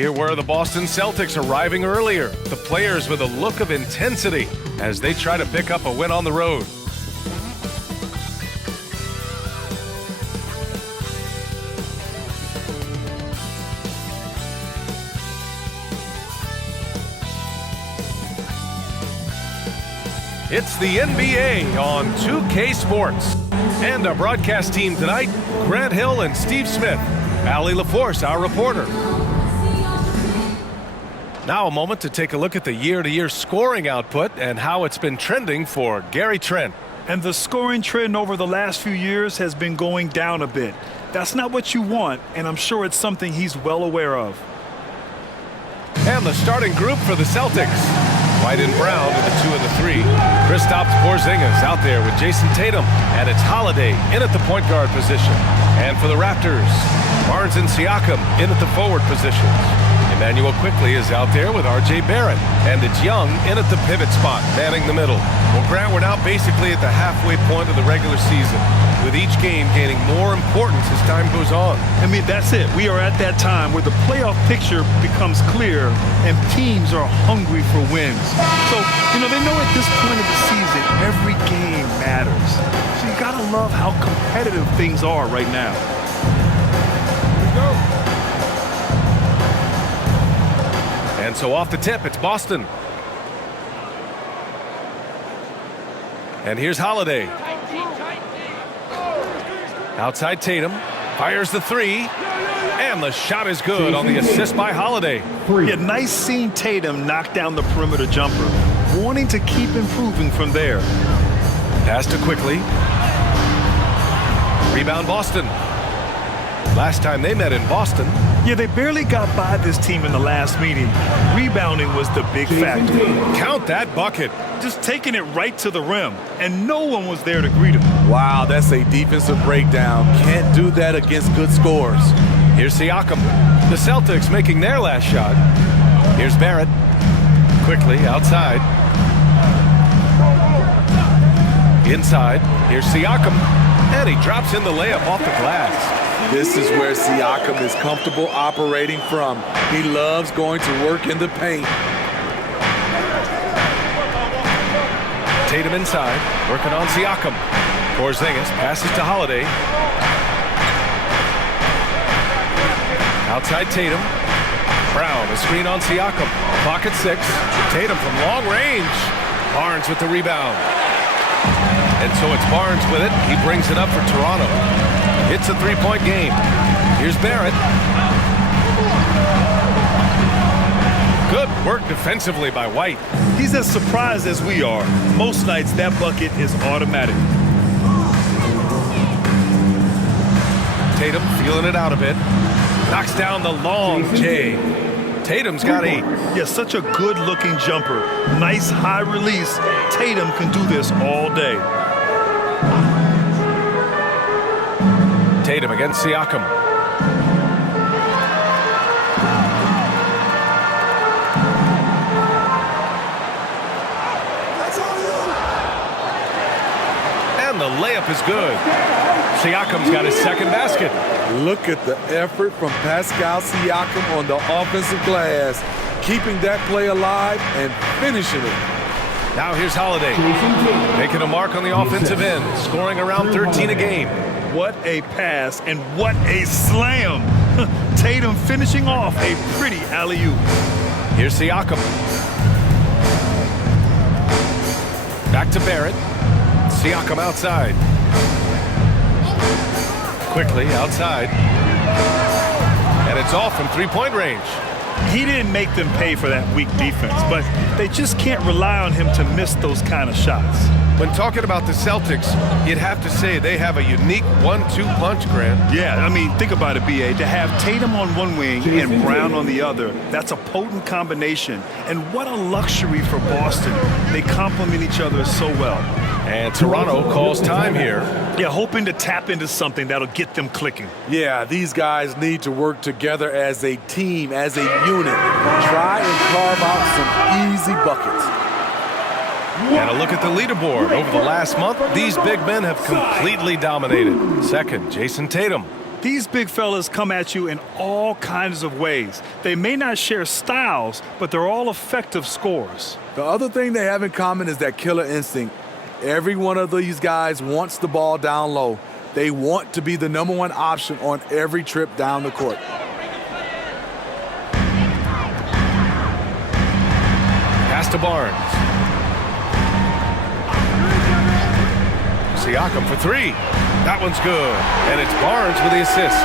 Here were the Boston Celtics arriving earlier. The players with a look of intensity as they try to pick up a win on the road. It's the NBA on 2K Sports. And our broadcast team tonight, Grant Hill and Steve Smith. Allie LaForce, our reporter. Now a moment to take a look at the year-to-year scoring output and how it's been trending for Gary Trent. And the scoring trend over the last few years has been going down a bit. That's not what you want, and I'm sure it's something he's well aware of. And the starting group for the Celtics. White and Brown in the 2 and the 3. Kristaps Porzingis out there with Jason Tatum. And it's Holiday in at the point guard position. And for the Raptors, Barnes and Siakam in at the forward positions. Emmanuel Quickley is out there with R.J. Barrett. And it's Young in at the pivot spot, manning the middle. Well, Grant, we're now basically at the halfway point of the regular season, with each game gaining more importance as time goes on. I mean, that's it. We are at that time where the playoff picture becomes clear and teams are hungry for wins. So, they know at this point of the season, every game matters. So you gotta love how competitive things are right now. Here we go. And so off the tip, it's Boston. And here's Holiday. Outside Tatum, fires the 3, and the shot is good on the assist by Holiday. Yeah, nice seeing Tatum knock down the perimeter jumper, wanting to keep improving from there. Pass to Quickley. Rebound Boston. Last time they met in Boston. Yeah, they barely got by this team in the last meeting. Rebounding was the big factor. Count that bucket. Just taking it right to the rim, and no one was there to greet him. Wow, that's a defensive breakdown. Can't do that against good scores. Here's Siakam. The Celtics making their last shot. Here's Barrett. Quickly outside. Inside. Here's Siakam. And he drops in the layup off the glass. This is where Siakam is comfortable operating from. He loves going to work in the paint. Tatum inside, working on Siakam. Porzingis passes to Holiday. Outside Tatum. Brown, a screen on Siakam. Clock at 6. Tatum from long range. Barnes with the rebound. And so it's Barnes with it. He brings it up for Toronto. It's a 3-point game. Here's Barrett. Good work defensively by White. He's as surprised as we are. Most nights that bucket is automatic. Tatum feeling it out a bit. Knocks down the long J. Tatum's got 8. Yeah, such a good-looking jumper. Nice high release. Tatum can do this all day. Tatum against Siakam. And the layup is good. Siakam's got his second basket. Look at the effort from Pascal Siakam on the offensive glass, keeping that play alive and finishing it. Now here's Holiday, making a mark on the offensive end, scoring around 13 a game. What a pass and what a slam. Tatum finishing off a pretty alley-oop. Here's Siakam. Back to Barrett. Siakam outside. Quickly outside. And it's off from 3-point range. He didn't make them pay for that weak defense, but they just can't rely on him to miss those kind of shots. When talking about the Celtics, you'd have to say they have a unique 1-2 punch, Grant. Yeah, I mean, think about it, B.A. To have Tatum on one wing and Brown on the other, that's a potent combination. And what a luxury for Boston. They complement each other so well. And Toronto calls time here. Yeah, hoping to tap into something that'll get them clicking. Yeah, these guys need to work together as a team, as a unit. Try and carve out some easy buckets. And a look at the leaderboard. Over the last month, these big men have completely dominated. Second, Jason Tatum. These big fellas come at you in all kinds of ways. They may not share styles, but they're all effective scorers. The other thing they have in common is that killer instinct. Every one of these guys wants the ball down low. They want to be the #1 option on every trip down the court. Pass to Barnes. Siakam for three. That one's good. And it's Barnes with the assist.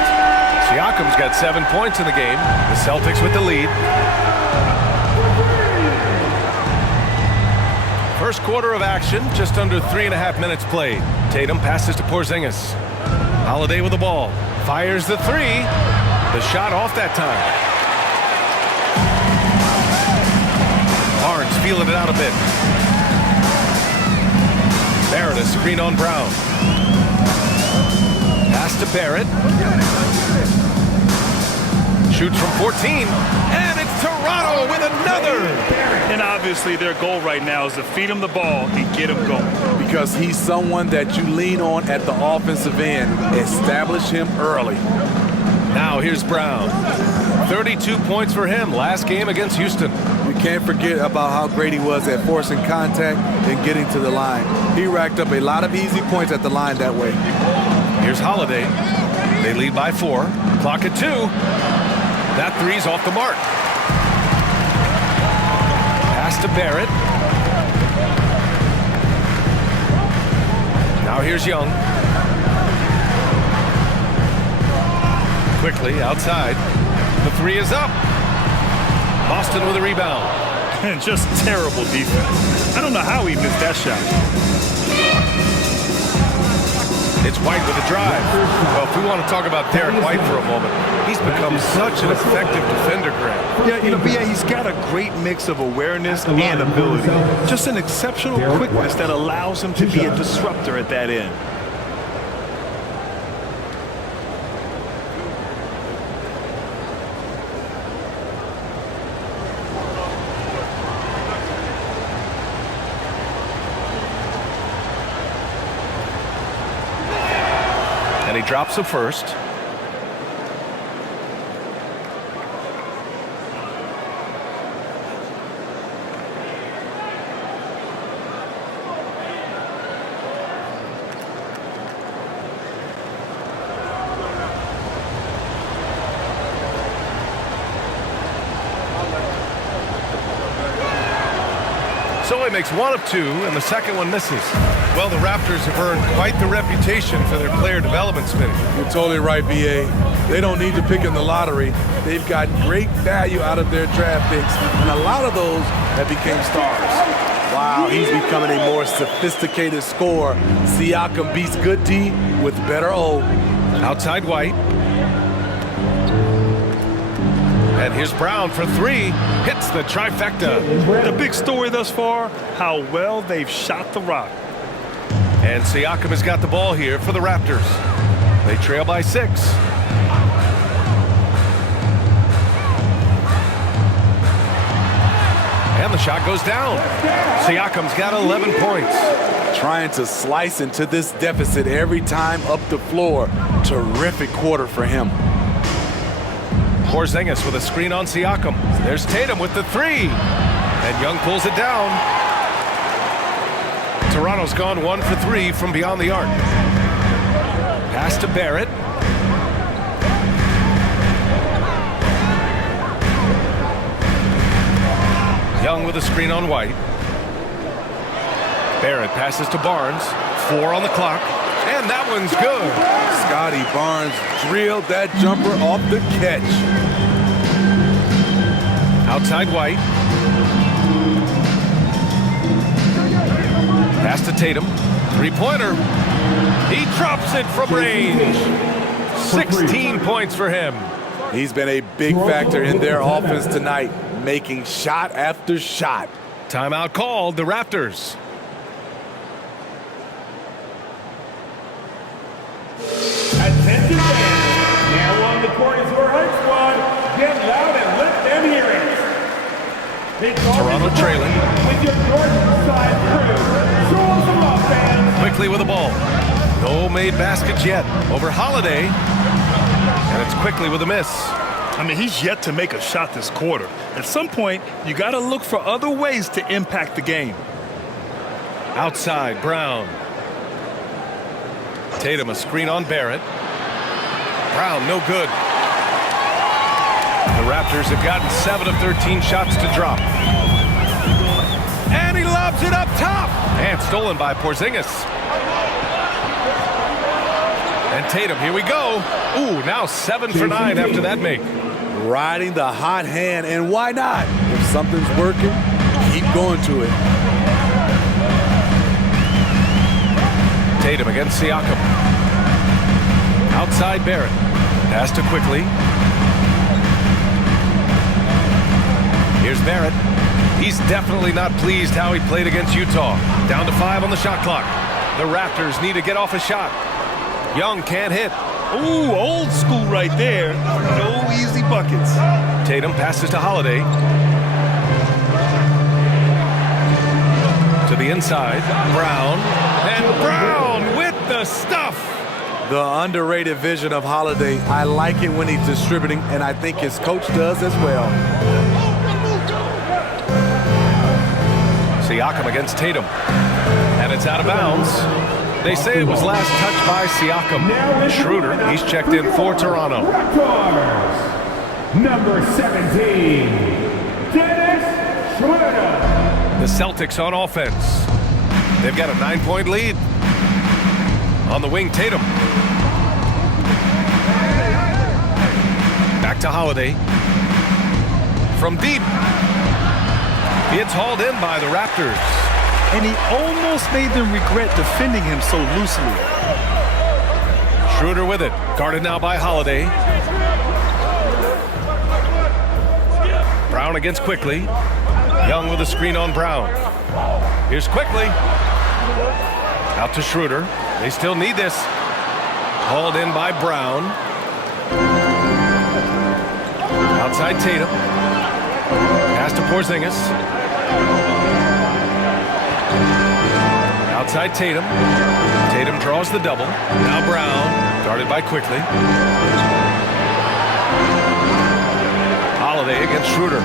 Siakam's got 7 points in the game. The Celtics with the lead. First quarter of action, just under 3.5 minutes played. Tatum passes to Porzingis. Holiday with the ball. Fires the three. The shot off that time. Barnes feeling it out a bit. Barrett a screen on Brown. Pass to Barrett. Shoots from 14. And it's Toronto with another. And obviously their goal right now is to feed him the ball and get him going. Because he's someone that you lean on at the offensive end. Establish him early. Now here's Brown. 32 points for him last game against Houston. You can't forget about how great he was at forcing contact and getting to the line. He racked up a lot of easy points at the line that way. Here's Holiday. They lead by 4. Clock at 2. That three's off the mark. Pass to Barrett. Now here's Young. Quickly outside. The three is up. Boston with a rebound. And just terrible defense. I don't know how he missed that shot. It's White with a drive. Well, if we want to talk about Derek White for a moment, he's become such an effective defender, Greg. Yeah, B.A., he's got a great mix of awareness and ability. Just an exceptional quickness that allows him to be a disruptor at that end. And he drops the first. So he makes 1 of 2, and the second one misses. Well, the Raptors have earned quite the reputation for their player development spinning. You're totally right, B.A. They don't need to pick in the lottery. They've got great value out of their draft picks, and a lot of those have become stars. Wow, he's becoming a more sophisticated scorer. Siakam beats good D with better O. Outside White. And here's Brown for 3. Hits the trifecta. The big story thus far, how well they've shot the rock. And Siakam has got the ball here for the Raptors. They trail by 6. And the shot goes down. Siakam's got 11 points. Trying to slice into this deficit every time up the floor. Terrific quarter for him. Porzingis with a screen on Siakam. There's Tatum with the 3. And Young pulls it down. Toronto's gone 1 for 3 from beyond the arc. Pass to Barrett. Young with a screen on White. Barrett passes to Barnes. 4 on the clock. And that one's good. Scotty Barnes drilled that jumper off the catch. Outside White. Pass to Tatum. 3-pointer. He drops it from range. 16 points for him. He's been a big factor in their offense tonight, making shot after shot. Timeout called, the Raptors. Attention fans, now on the court is your hype squad. Get loud and let them hear it. Toronto trailing. With your North Side crew. Show them some love, fans. Quickly with the ball. No made baskets yet. Over Holiday. And it's quickly with a miss. I mean, he's yet to make a shot this quarter. At some point, you got to look for other ways to impact the game. Outside, Brown. Tatum a screen on Barrett. Brown, no good. The Raptors have gotten 7 of 13 shots to drop. And he lobs it up top. And stolen by Porzingis. And Tatum, here we go. Ooh, now 7 for 9 after that make. Riding the hot hand, and why not? If something's working, keep going to it. Tatum against Siakam. Outside Barrett. Pass to quickly. Here's Barrett. He's definitely not pleased how he played against Utah. Down to 5 on the shot clock. The Raptors need to get off a shot. Young can't hit. Ooh, old school right there. No easy buckets. Tatum passes to Holiday. To the inside. Brown. And Brown with the stuff. The underrated vision of Holiday. I like it when he's distributing, and I think his coach does as well. Siakam against Tatum. And it's out of bounds. They say it was last touched by Siakam. Schroeder, he's checked in for Toronto. RAPTORS, number 17, Dennis Schroeder. The Celtics on offense. They've got a 9-point lead. On the wing, Tatum. Back to Holiday. From deep. It's hauled in by the Raptors. And he almost made them regret defending him so loosely. Schroeder with it. Guarded now by Holiday. Brown against Quickly. Young with a screen on Brown. Here's Quickly. Out to Schroeder. They still need this. Hauled in by Brown. Outside Tatum. Pass to Porzingis. Outside Tatum. Tatum draws the double. Now Brown. Guarded by Quickly. Holiday against Schroeder.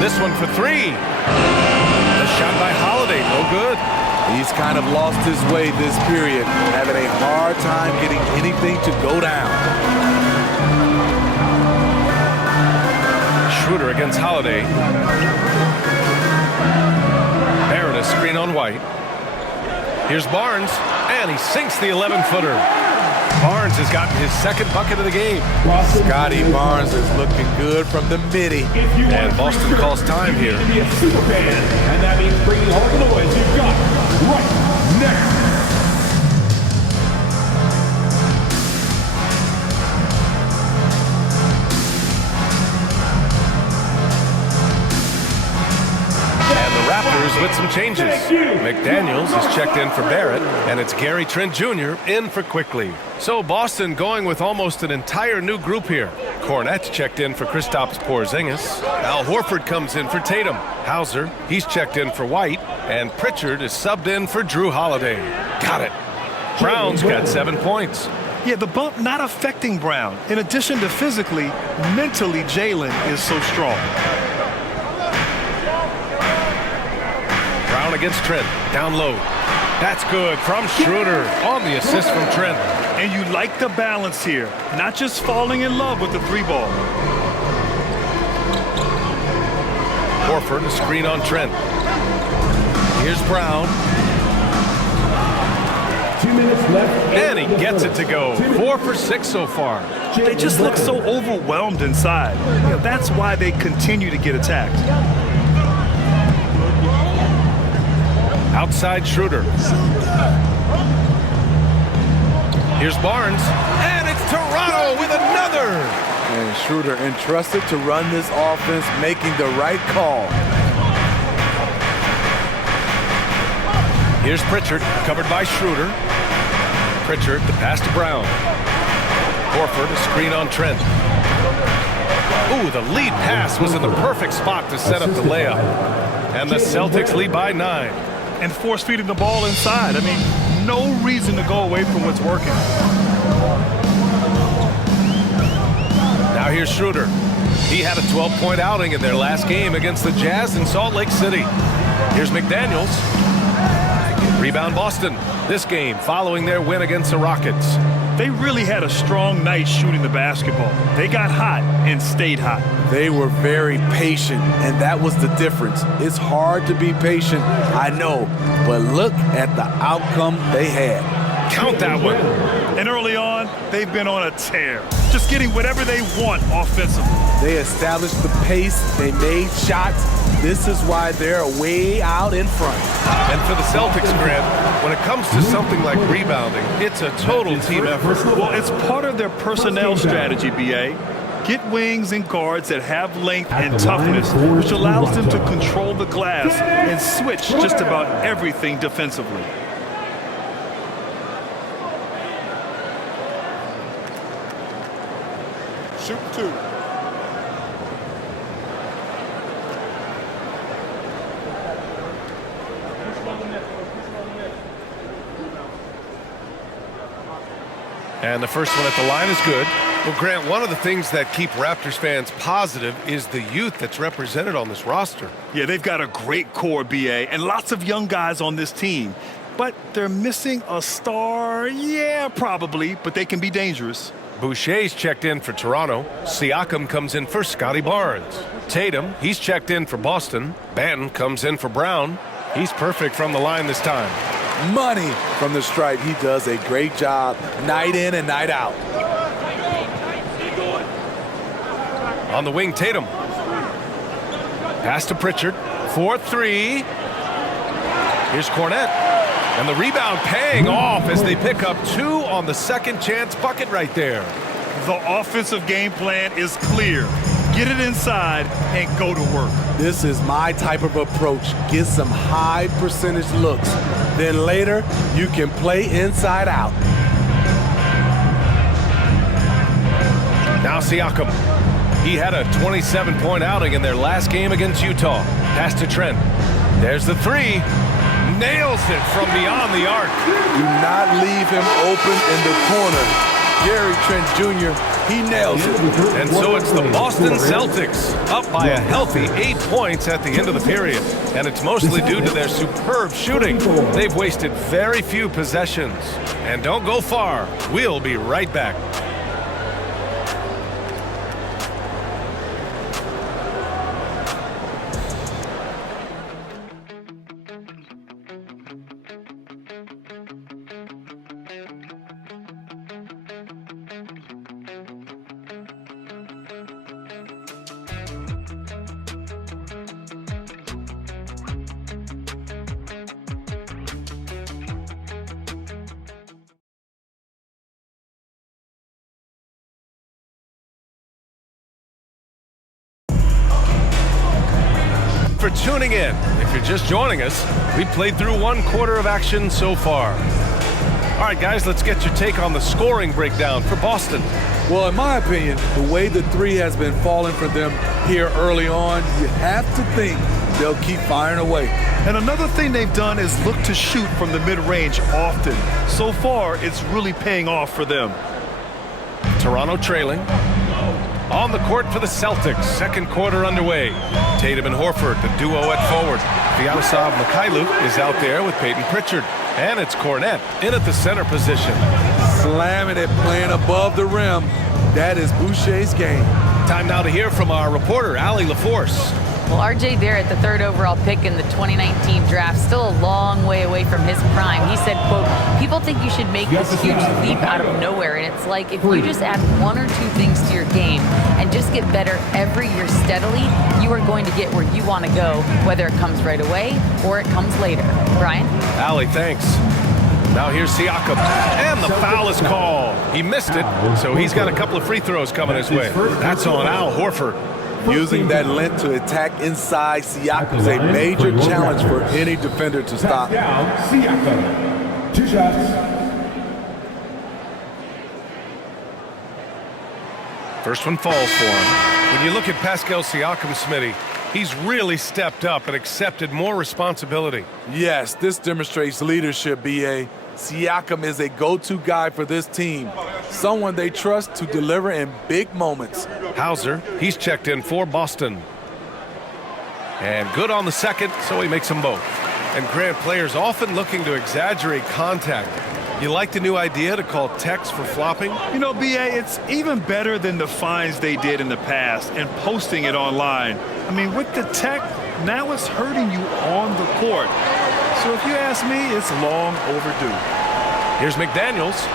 This one for 3. The shot by Holiday. No good. He's kind of lost his way this period, having a hard time getting anything to go down. Schroeder against Holiday. Barrett a screen on White. Here's Barnes, and he sinks the 11-footer. Barnes has gotten his second bucket of the game. Scotty Barnes is looking good from the midi. And Boston calls time here. To be a super fan, and that means bringing all the noise you've got right now. Raptors with some changes. McDaniels is checked in for Barrett, and it's Gary Trent Jr. in for Quickly. So Boston going with almost an entire new group here. Cornette checked in for Kristaps Porzingis. Al Horford comes in for Tatum. Hauser, he's checked in for White, and Pritchard is subbed in for Drew Holiday. Got it. Brown's got 7 points. Yeah, the bump not affecting Brown. In addition to physically, mentally, Jalen is so strong. Brown against Trent, down low. That's good from Schroeder on the assist from Trent. And you like the balance here, not just falling in love with the 3-ball. Horford, a screen on Trent. Here's Brown. 2 minutes left. And he gets it to go. 4 for 6 so far. They just look so overwhelmed inside. You know, that's why they continue to get attacked. Outside Schroeder. Here's Barnes. And it's Toronto with another. And Schroeder entrusted to run this offense, making the right call. Here's Pritchard, covered by Schroeder. Pritchard, the pass to Brown. Horford, a screen on Trent. Ooh, the lead pass was in the perfect spot to set up the layup. And the Celtics lead by 9. And force feeding the ball inside. I mean, no reason to go away from what's working. Now here's Schroeder. He had a 12-point outing in their last game against the Jazz in Salt Lake City. Here's McDaniels. Rebound Boston. This game following their win against the Rockets. They really had a strong night shooting the basketball. They got hot and stayed hot. They were very patient, and that was the difference. It's hard to be patient, I know, but look at the outcome they had. Count that one. And early on, they've been on a tear, just getting whatever they want offensively. They established the pace, they made shots. This is why they're way out in front. And for the Celtics, Grant, when it comes to something like rebounding, it's a total team effort. Well, it's part of their personnel strategy, B.A. Get wings and guards that have length and toughness, which allows them to control the glass and switch just about everything defensively. Shoot two. And the first one at the line is good. Well, Grant, one of the things that keep Raptors fans positive is the youth that's represented on this roster. Yeah, they've got a great core, B.A., and lots of young guys on this team. But they're missing a star, yeah, probably, but they can be dangerous. Boucher's checked in for Toronto. Siakam comes in for Scotty Barnes. Tatum, he's checked in for Boston. Banton comes in for Brown. He's perfect from the line this time. Money from the stripe. He does a great job night in and night out. On the wing, Tatum. Pass to Pritchard. 4-3. Here's Cornette. And the rebound paying off as they pick up two on the second chance bucket right there. The offensive game plan is clear. Get it inside and go to work. This is my type of approach. Get some high percentage looks. Then later, you can play inside out. Now Siakam. He had a 27-point outing in their last game against Utah. Pass to Trent. There's the three. Nails it from beyond the arc. Do not leave him open in the corner. Gary Trent Jr., he nails it. And so it's the Boston Celtics, up by a healthy 8 points at the end of the period. And it's mostly due to their superb shooting. They've wasted very few possessions. And don't go far. We'll be right back. For tuning in. If you're just joining us, we played through 1/4 of action so far. All right, guys, let's get your take on the scoring breakdown for Boston. Well, in my opinion, the way the three has been falling for them here early on, you have to think they'll keep firing away. And another thing they've done is look to shoot from the mid-range often. So far, it's really paying off for them. Toronto trailing. On the court for the Celtics, second quarter underway. Tatum and Horford, the duo at forward. Vyacheslav Mikhailuk is out there with Peyton Pritchard. And it's Cornette in at the center position. Slamming it, playing above the rim. That is Boucher's game. Time now to hear from our reporter, Allie LaForce. Well, R.J. Barrett, the third overall pick in the 2019 draft, still a long way away from his prime. He said, quote, people think you should make this huge leap out of nowhere. And it's like if you just add one or two things to your game and just get better every year steadily, you are going to get where you want to go, whether it comes right away or it comes later. Brian? Allie, thanks. Now here's Siakam, and the foul is called. He missed it, so he's got a couple of free throws coming his way. That's on Al Horford. Using that length to attack inside Siakam is a major challenge for any defender to stop. Siakam, 2 shots. First one falls for him. When you look at Pascal Siakam, Smitty, He's really stepped up and accepted more responsibility. Yes, this demonstrates leadership, B.A. Siakam is a go-to guy for this team, someone they trust to deliver in big moments. Hauser, he's checked in for Boston. And good on the second, so he makes them both. And Grant, players often looking to exaggerate contact. You like the new idea to call techs for flopping? You know, B.A., it's even better than the fines they did in the past and posting it online. I mean, with the tech, now it's hurting you on the court. So if you ask me, it's long overdue. Here's McDaniels.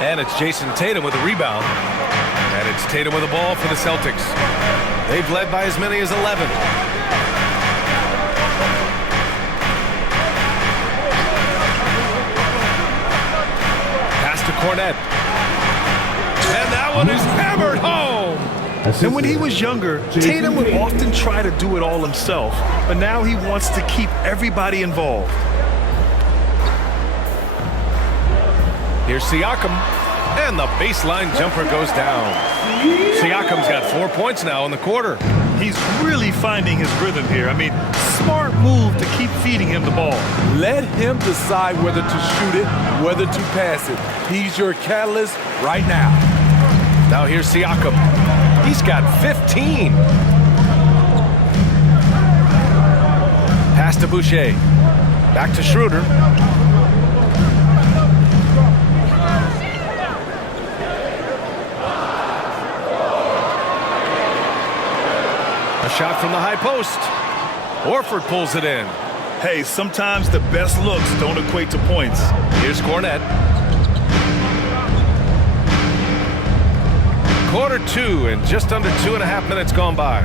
And it's Jason Tatum with a rebound. And it's Tatum with the ball for the Celtics. They've led by as many as 11. Pass to Cornette. And that one is hammered home. And when he was younger, Tatum would often try to do it all himself, but now he wants to keep everybody involved. Here's Siakam, and the baseline jumper goes down. Siakam's got 4 points now in the quarter. He's really finding his rhythm here. I mean, smart move to keep feeding him the ball. Let him decide whether to shoot it, whether to pass it. He's your catalyst right now. Now here's Siakam. He's got 15. Pass to Boucher. Back to Schroeder. A shot from the high post. Horford pulls it in. Hey, sometimes the best looks don't equate to points. Here's Cornette. Quarter two and just under 2.5 minutes gone by.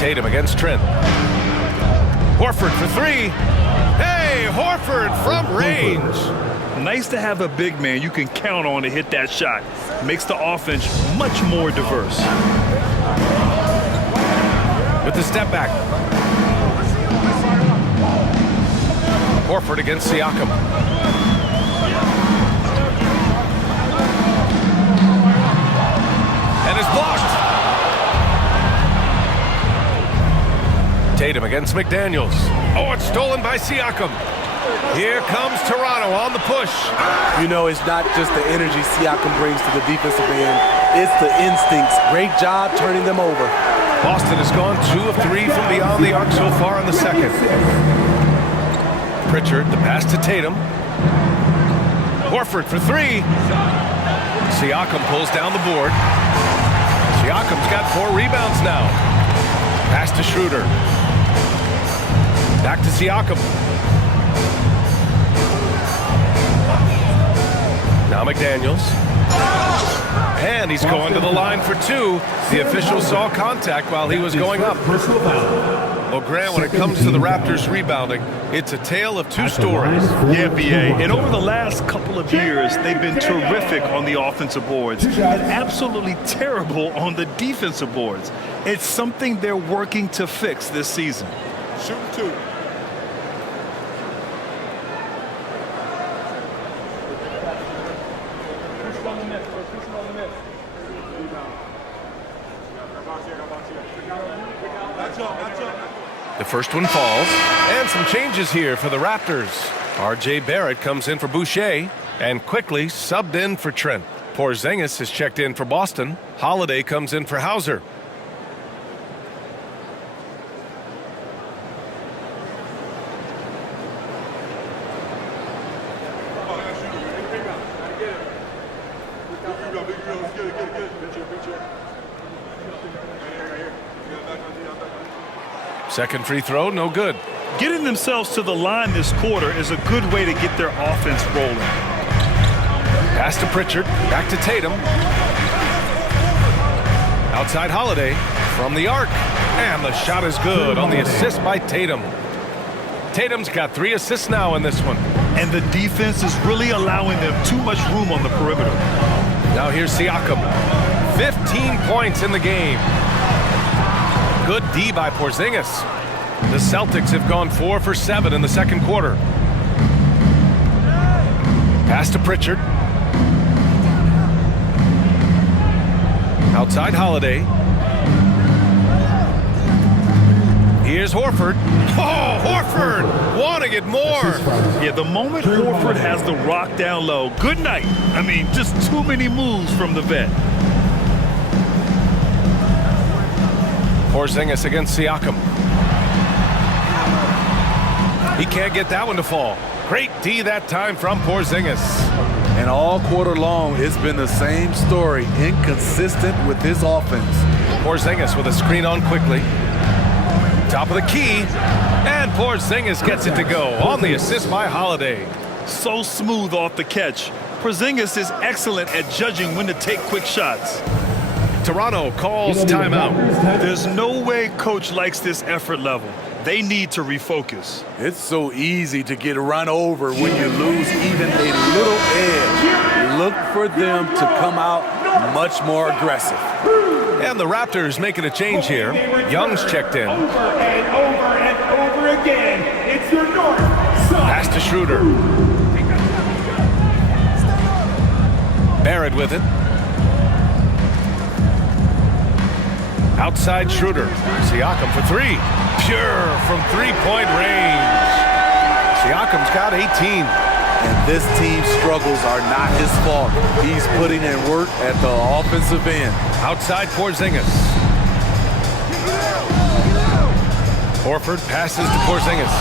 Tatum against Trent. Horford for three. Hey, Horford from range. Nice to have a big man you can count on to hit that shot. Makes the offense much more diverse. With the step back. Horford against Siakam. And is blocked. Tatum against McDaniels. Oh, it's stolen by Siakam. Here comes Toronto on the push. You know, it's not just the energy Siakam brings to the defensive end. It's the instincts. Great job turning them over. Boston has gone 2 of 3 from beyond the arc so far in the second. Pritchard, the pass to Tatum. Horford for 3. Siakam pulls down the board. Siakam's got 4 rebounds now. Pass to Schroeder. Back to Siakam. Now McDaniels. And he's going to the line for 2. The official saw contact while he was going up. Well, Grant, when it comes to the Raptors rebounding, it's a tale of 2 stories. Yeah, B.A. And over the last couple of years, they've been terrific on the offensive boards and absolutely terrible on the defensive boards. It's something they're working to fix this season. Shooting 2. The first one falls, and some changes here for the Raptors. R.J. Barrett comes in for Boucher, and quickly subbed in for Trent. Porzingis is checked in for Boston. Holiday comes in for Hauser. Second free throw, no good. Getting themselves to the line this quarter is a good way to get their offense rolling. Pass to Pritchard, back to Tatum. Outside Holiday, from the arc. And the shot is good on the assist by Tatum. Tatum's got 3 assists now in this one. And the defense is really allowing them too much room on the perimeter. Now here's Siakam. 15 points in the game. Good D by Porzingis. The Celtics have gone 4 for 7 in the second quarter. Pass to Pritchard. Outside Holiday. Here's Horford. Oh, Horford wanting it more. Yeah, the moment Horford has the rock down low, good night. I mean, just too many moves from the vet. Porzingis against Siakam. He can't get that one to fall. Great D that time from Porzingis. And all quarter long, it's been the same story. Inconsistent with his offense. Porzingis with a screen on quickly. Top of the key. And Porzingis gets it to go on the assist by Holiday. So smooth off the catch. Porzingis is excellent at judging when to take quick shots. Toronto calls timeout. There's no way coach likes this effort level. They need to refocus. It's so easy to get run over when you lose even a little edge. Look for them to come out much more aggressive. And the Raptors making a change here. Young's checked in. Over and over again. It's your north side. Pass to Schroeder. Barrett with it. Outside Schroeder. Siakam for three. Pure from three-point range. Siakam's got 18. And this team's struggles are not his fault. He's putting in work at the offensive end. Outside Porzingis. Horford passes to Porzingis.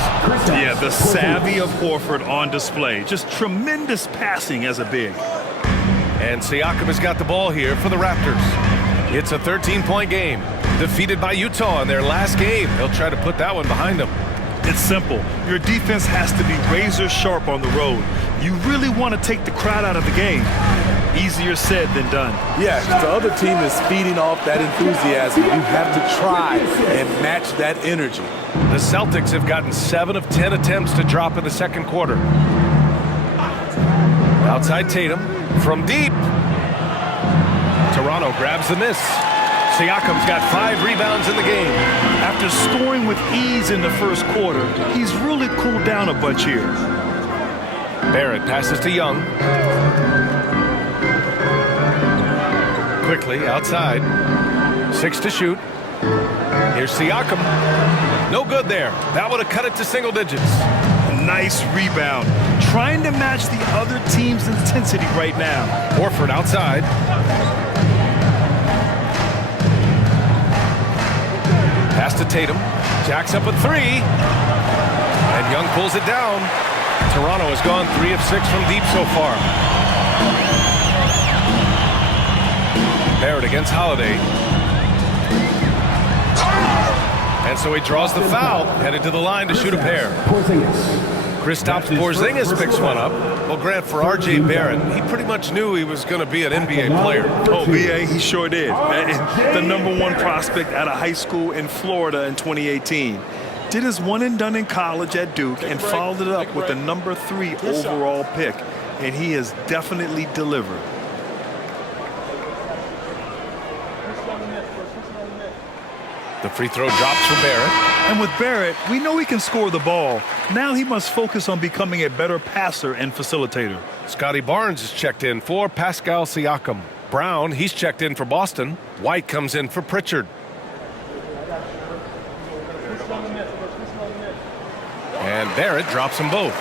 Yeah, the savvy of Horford on display. Just tremendous passing as a big. And Siakam has got the ball here for the Raptors. It's a 13-point game. Defeated by Utah in their last game. They'll try to put that one behind them. It's simple. Your defense has to be razor sharp on the road. You really want to take the crowd out of the game. Easier said than done. Yeah, the other team is feeding off that enthusiasm. You have to try and match that energy. The Celtics have gotten 7 of 10 attempts to drop in the second quarter. Outside Tatum from deep. Toronto grabs the miss. Siakam's got 5 rebounds in the game. After scoring with ease in the first quarter, he's really cooled down a bunch here. Barrett passes to Young. Quickly outside. 6 to shoot. Here's Siakam. No good there. That would have cut it to single digits. Nice rebound. Trying to match the other team's intensity right now. Horford outside. Pass to Tatum. Jacks up a 3. And Young pulls it down. Toronto has gone 3 of 6 from deep so far. Barrett against Holiday. And so he draws the foul, headed to the line to shoot a pair. Kristaps Porzingis picks one up. Well, Grant, for R.J. Barrett, he pretty much knew he was going to be an NBA player. Oh, B.A., he sure did. And the #1 prospect out of high school in Florida in 2018. Did his one and done in college at Duke and followed it up with the #3 overall pick. And he has definitely delivered. The free throw drops for Barrett. And with Barrett, we know he can score the ball. Now he must focus on becoming a better passer and facilitator. Scotty Barnes is checked in for Pascal Siakam. Brown, he's checked in for Boston. White comes in for Pritchard. And Barrett drops them both.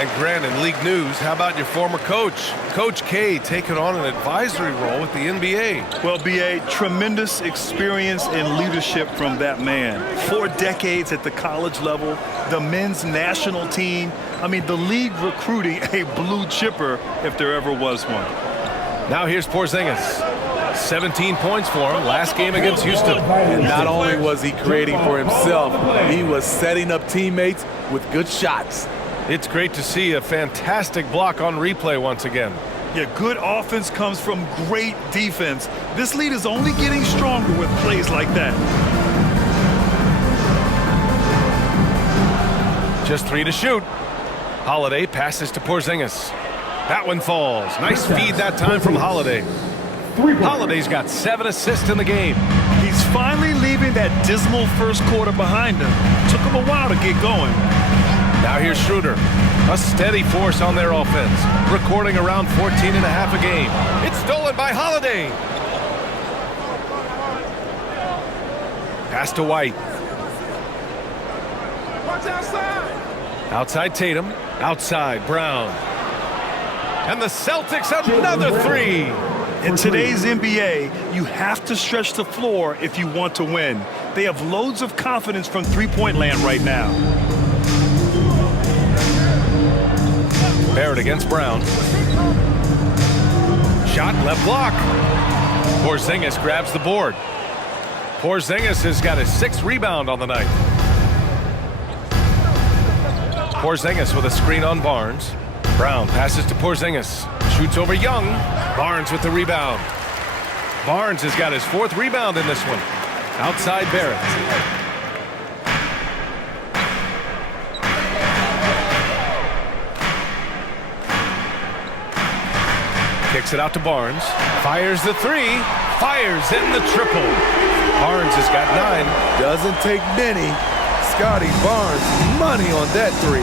And Grant, in league news, how about your former coach? Coach K taking on an advisory role with the NBA. Well, B.A., tremendous experience and leadership from that man. 4 decades at the college level, the men's national team. I mean, the league recruiting a blue chipper if there ever was one. Now here's Porzingis. 17 points for him last game against Houston. And not only was he creating for himself, he was setting up teammates with good shots. It's great to see a fantastic block on replay once again. Yeah, good offense comes from great defense. This lead is only getting stronger with plays like that. Just 3 to shoot. Holiday passes to Porzingis. That one falls. Nice feed that time from Holiday. Holiday's got 7 assists in the game. He's finally leaving that dismal first quarter behind him. Took him a while to get going. Now here's Schroeder. A steady force on their offense. Recording around 14.5 a game. It's stolen by Holiday. Pass to White. Outside Tatum. Outside Brown. And the Celtics another three. In today's NBA, you have to stretch the floor if you want to win. They have loads of confidence from three-point land right now. Barrett against Brown. Shot left block. Porzingis grabs the board. Porzingis has got his 6th rebound on the night. Porzingis with a screen on Barnes. Brown passes to Porzingis. Shoots over Young. Barnes with the rebound. Barnes has got his 4th rebound in this one. Outside Barrett. Kicks it out to Barnes. Fires the 3. Fires in the triple. Barnes has got 9. Doesn't take many. Scotty Barnes, money on that 3.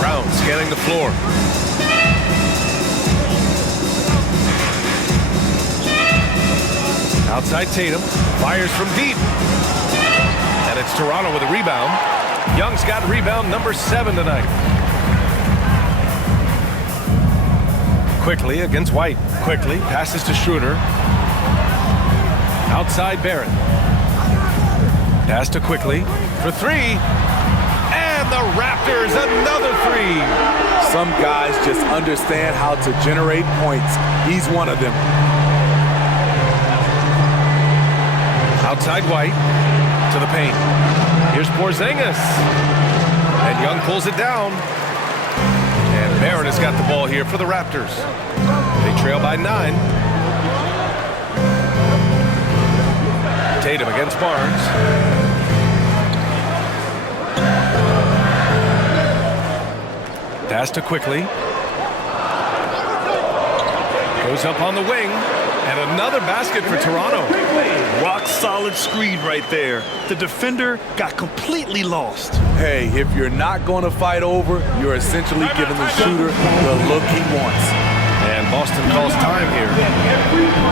Brown scanning the floor. Outside Tatum. Fires from deep. And it's Toronto with a rebound. Young's got rebound number 7 tonight. Quickly against White. Quickly passes to Schroeder. Outside Barrett. Pass to Quickly for 3. And the Raptors another 3. Some guys just understand how to generate points. He's one of them. Outside White to the paint. Here's Porzingis. And Young pulls it down. And Barrett has got the ball here for the Raptors. They trail by 9. Tatum against Barnes. Pass to Quickly. Goes up on the wing. And another basket for Toronto. Rock solid screen right there. The defender got completely lost. Hey, if you're not going to fight over, you're essentially giving the shooter the look he wants. And Boston calls time here.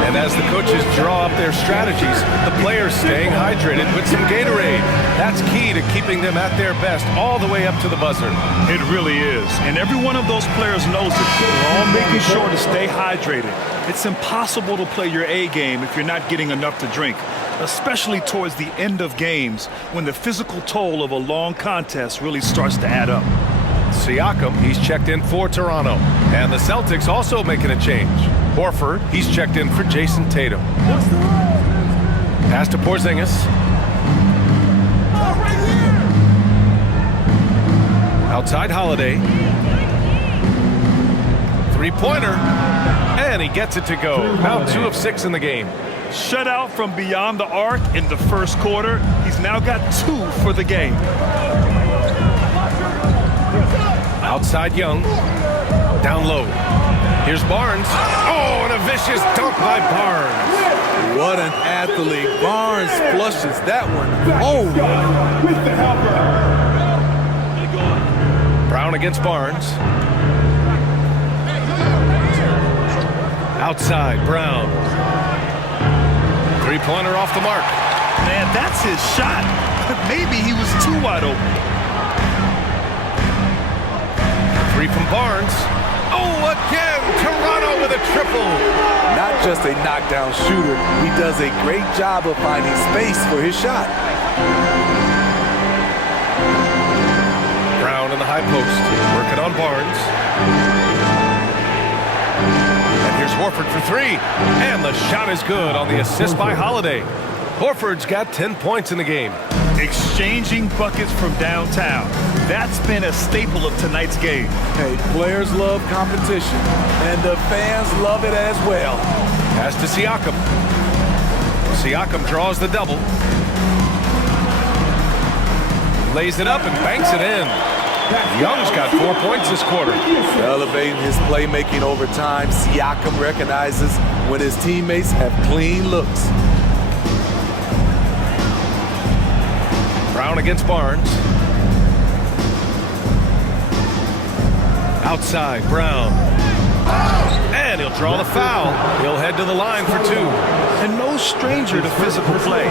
And as the coaches draw up their strategies, the players staying hydrated with some Gatorade. That's key to keeping them at their best all the way up to the buzzer. It really is. And every one of those players knows it. They're all making sure to stay hydrated. It's impossible to play your A game if you're not getting enough to drink, especially towards the end of games when the physical toll of a long contest really starts to add up. Siakam, he's checked in for Toronto. And the Celtics also making a change. Horford, he's checked in for Jason Tatum. Pass to Porzingis. Outside Holiday. Three-pointer. And he gets it to go. Now 2 of 6 in the game. Shutout from beyond the arc in the first quarter. He's now got 2 for the game. Outside Young. Down low. Here's Barnes. Oh, and a vicious dunk by Barnes. What an athlete. Barnes flushes that one. Oh! Brown against Barnes. Outside, Brown. Three-pointer off the mark. Man, that's his shot. Maybe he was too wide open. 3 from Barnes. Oh, again, Toronto with a triple. Not just a knockdown shooter, he does a great job of finding space for his shot. Brown in the high post, working on Barnes. And here's Horford for 3. And the shot is good on the assist by Holiday. Horford's got 10 points in the game. Exchanging buckets from downtown. That's been a staple of tonight's game. Hey, players love competition, and the fans love it as well. Pass to Siakam. Siakam draws the double. Lays it up and banks it in. Young's got 4 points this quarter. Elevating his playmaking over time, Siakam recognizes when his teammates have clean looks. Brown against Barnes. Outside, Brown. And he'll draw the foul. He'll head to the line for 2. and no stranger to physical play.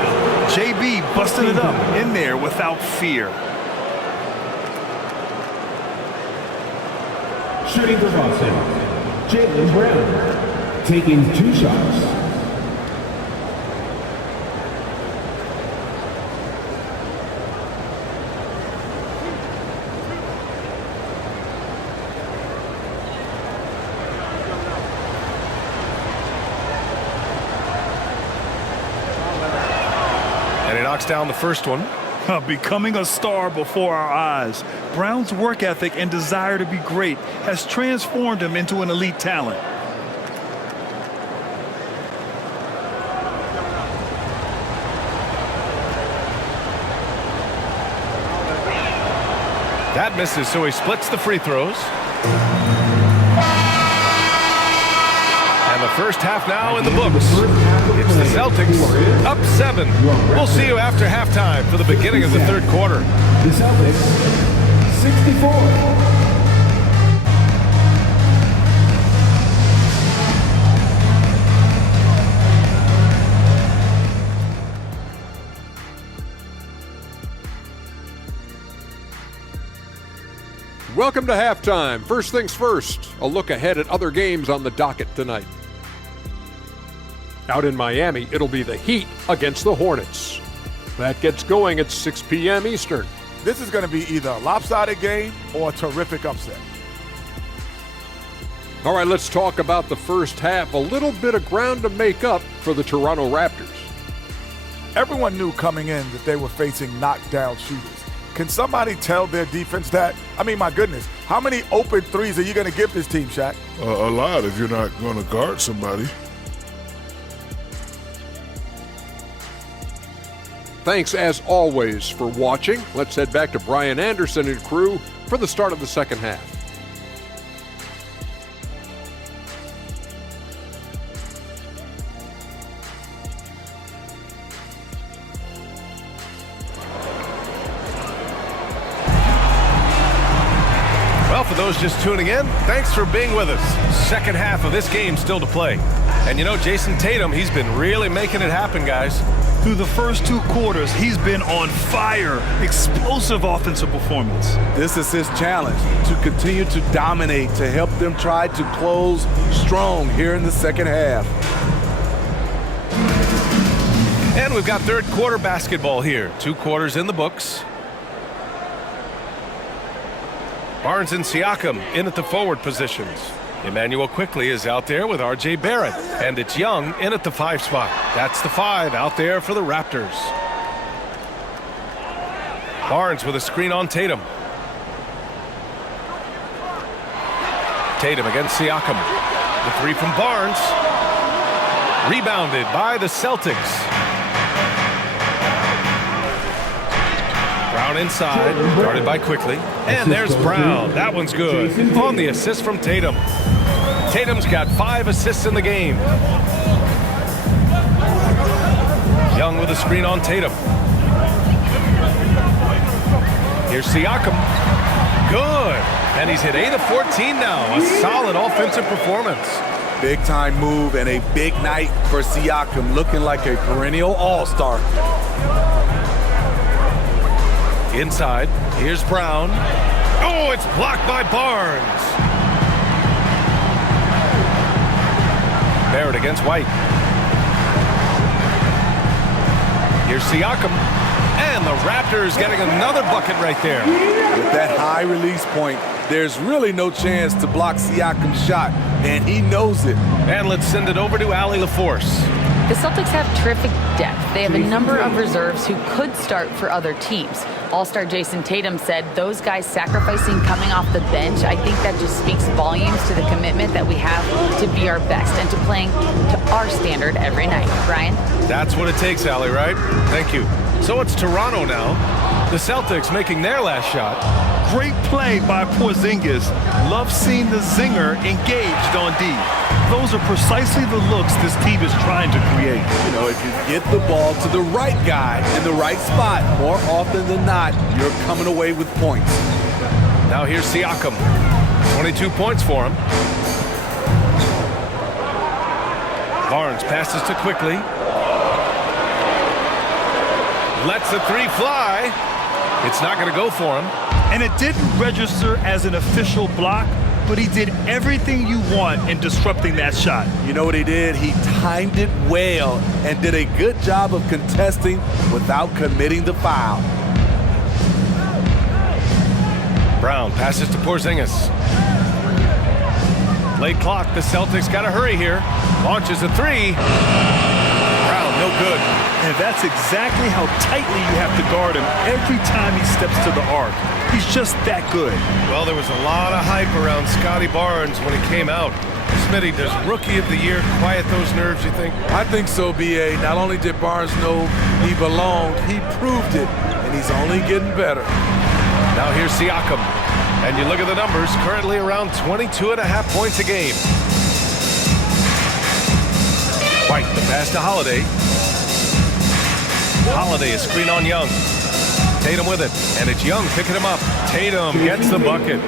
JB busting it up in there without fear. Shooting for Boston, Jaylen Brown, taking 2 shots. And he knocks down the first one. Becoming a star before our eyes. Brown's work ethic and desire to be great has transformed him into an elite talent. That misses, so he splits the free throws. And the first half now in the books. It's the Celtics up 7. We'll see you after halftime for the beginning of the third quarter. The Celtics, 64. Welcome to halftime. First things first, a look ahead at other games on the docket tonight. Out in Miami, it'll be the Heat against the Hornets. That gets going at 6 p.m. Eastern. This is going to be either a lopsided game or a terrific upset. All right, let's talk about the first half. A little bit of ground to make up for the Toronto Raptors. Everyone knew coming in that they were facing knockdown shooters. Can somebody tell their defense that? I mean, my goodness, how many open threes are you going to give this team, Shaq? A lot if you're not going to guard somebody. Thanks, as always, for watching. Let's head back to Brian Anderson and crew for the start of the second half. Well, for those just tuning in, thanks for being with us. Second half of this game still to play. And you know, Jason Tatum, he's been really making it happen, guys. Through the first 2 quarters, he's been on fire. Explosive offensive performance. This is his challenge, to continue to dominate, to help them try to close strong here in the second half. And we've got third quarter basketball here. 2 quarters in the books. Barnes and Siakam in at the forward positions. Emmanuel Quickly is out there with R.J. Barrett. And it's Young in at the 5 spot. That's the 5 out there for the Raptors. Barnes with a screen on Tatum. Tatum against Siakam. The 3 from Barnes. Rebounded by the Celtics. Brown inside, guarded by Quickly. And there's Brown. That one's good. On the assist from Tatum. Tatum's got 5 assists in the game. Young with a screen on Tatum. Here's Siakam. Good. And he's hit 8 of 14 now. A solid offensive performance. Big time move and a big night for Siakam, looking like a perennial all-star. Inside, here's Brown. Oh, it's blocked by Barnes. Barrett against White. Here's Siakam. And the Raptors getting another bucket right there. With that high release point, there's really no chance to block Siakam's shot, and he knows it. And let's send it over to Allie LaForce. The Celtics have terrific depth. They have a number of reserves who could start for other teams. All-star Jason Tatum said those guys sacrificing coming off the bench, I think that just speaks volumes to the commitment that we have to be our best and to playing to our standard every night. Brian? That's what it takes, Allie, right? Thank you. So it's Toronto now. The Celtics making their last shot. Great play by Porzingis. Love seeing the zinger engaged on D. Those are precisely the looks this team is trying to create. You know, if you get the ball to the right guy in the right spot, more often than not, you're coming away with points. Now here's Siakam. 22 points for him. Barnes passes to Quickly. Lets the three fly. It's not going to go for him. And it didn't register as an official block, but he did everything you want in disrupting that shot. You know what he did? He timed it well and did a good job of contesting without committing the foul. Brown passes to Porzingis. Late clock, the Celtics got to hurry here. Launches a three. Brown, no good. And that's exactly how tightly you have to guard him every time he steps to the arc. He's just that good. Well, there was a lot of hype around Scotty Barnes when he came out. Smitty, does Rookie of the Year quiet those nerves, you think? I think so, B.A. Not only did Barnes know he belonged, he proved it, and he's only getting better. Now here's Siakam. And you look at the numbers, currently around 22.5 points a game. White, the pass to Holiday. Holiday, a screen on Young. Tatum with it, and it's Young picking him up. Tatum gets the bucket.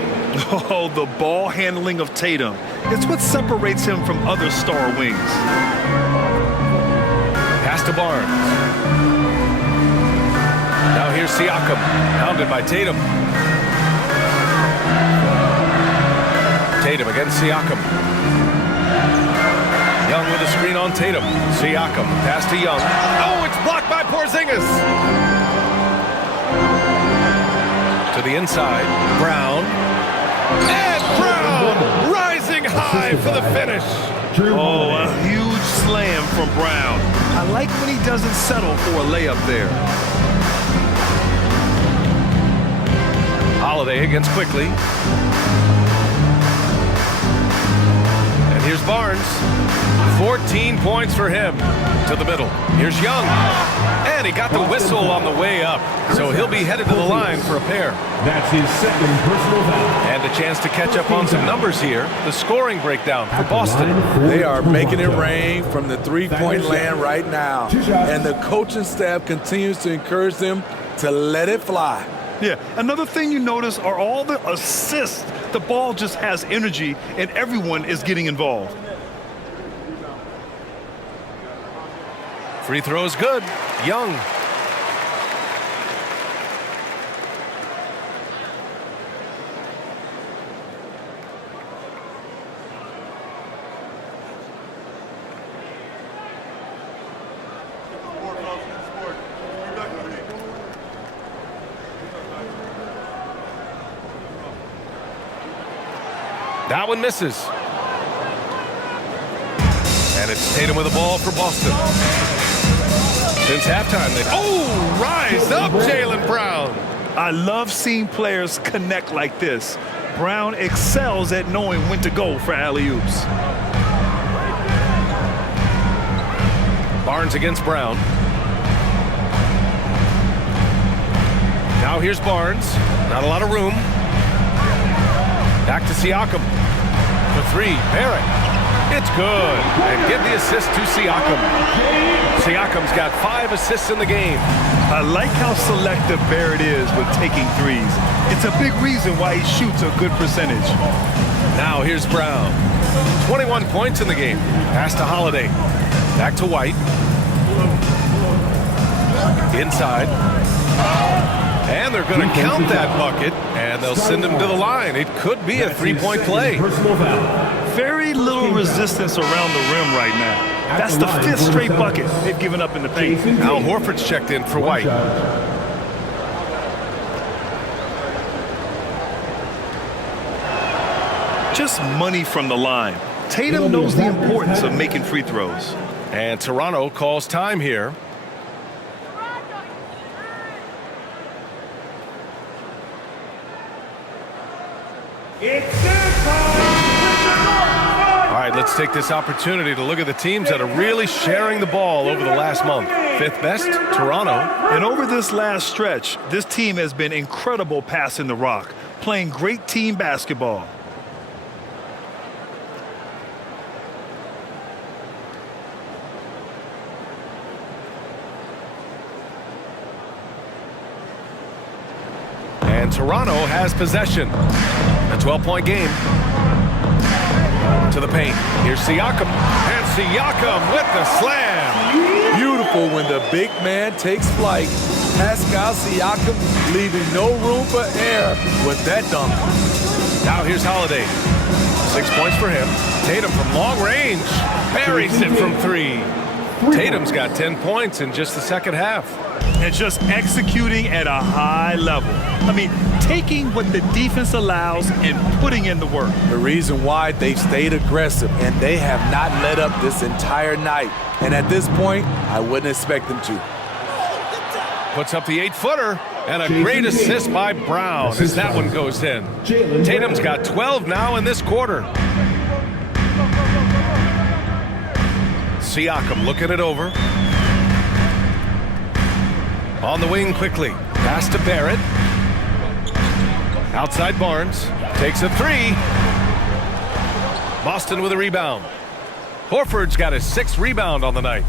Oh, the ball handling of Tatum. It's what separates him from other star wings. Pass to Barnes. Now here's Siakam, pounded by Tatum. Tatum against Siakam. Young with a screen on Tatum. Siakam, pass to Young. Oh, it's blocked by Porzingis. To the inside, Brown. And Brown rising high for the finish. Oh, a huge slam from Brown. I like when he doesn't settle for a layup there. Holiday against Quickly. And here's Barnes. 14 points for him. To the middle. Here's Young. And he got the whistle on the way up. So he'll be headed to the line for a pair. That's his second personal foul. And a chance to catch up on some numbers here. The scoring breakdown for Boston. They are making it rain from the three-point land right now. And the coaching staff continues to encourage them to let it fly. Yeah, another thing you notice are all the assists. The ball just has energy, and everyone is getting involved. Free throw is good. Young. That one misses. And it's Tatum with the ball for Boston. Since halftime, they... Oh, rise up, Jaylen Brown. I love seeing players connect like this. Brown excels at knowing when to go for alley-oops. Barnes against Brown. Now here's Barnes. Not a lot of room. Back to Siakam. For three, Barrett. It's good. And give the assist to Siakam. Siakam's got 5 assists in the game. I like how selective Barrett is with taking threes. It's a big reason why he shoots a good percentage. Now here's Brown. 21 points in the game. Pass to Holiday. Back to White. Inside. And they're going to count that bucket, and they'll send him to the line. It could be a three-point play. Very little resistance around the rim right now. That's the 5th straight bucket they've given up in the paint. Al Horford's checked in for White. Just money from the line. Tatum knows the importance of making free throws. And Toronto calls time here. All right, let's take this opportunity to look at the teams that are really sharing the ball over the last month. 5th best, Toronto. And over this last stretch, this team has been incredible passing the rock, playing great team basketball. And Toronto has possession. A 12-point game. To the paint. Here's Siakam. And Siakam with the slam. Beautiful when the big man takes flight. Pascal Siakam leaving no room for error with that dunk. Now here's Holiday. 6 points for him. Tatum from long range. Buries it from 3. Tatum's got 10 points in just the second half. And just executing at a high level. I mean, taking what the defense allows and putting in the work. The reason why they've stayed aggressive and they have not let up this entire night. And at this point, I wouldn't expect them to. Puts up the 8-footer, and a great assist by Brown as that one goes in. Tatum's got 12 now in this quarter. Siakam looking it over. On the wing quickly. Pass to Barrett. Outside Barnes. Takes a 3. Boston with a rebound. Horford's got his 6th rebound on the night.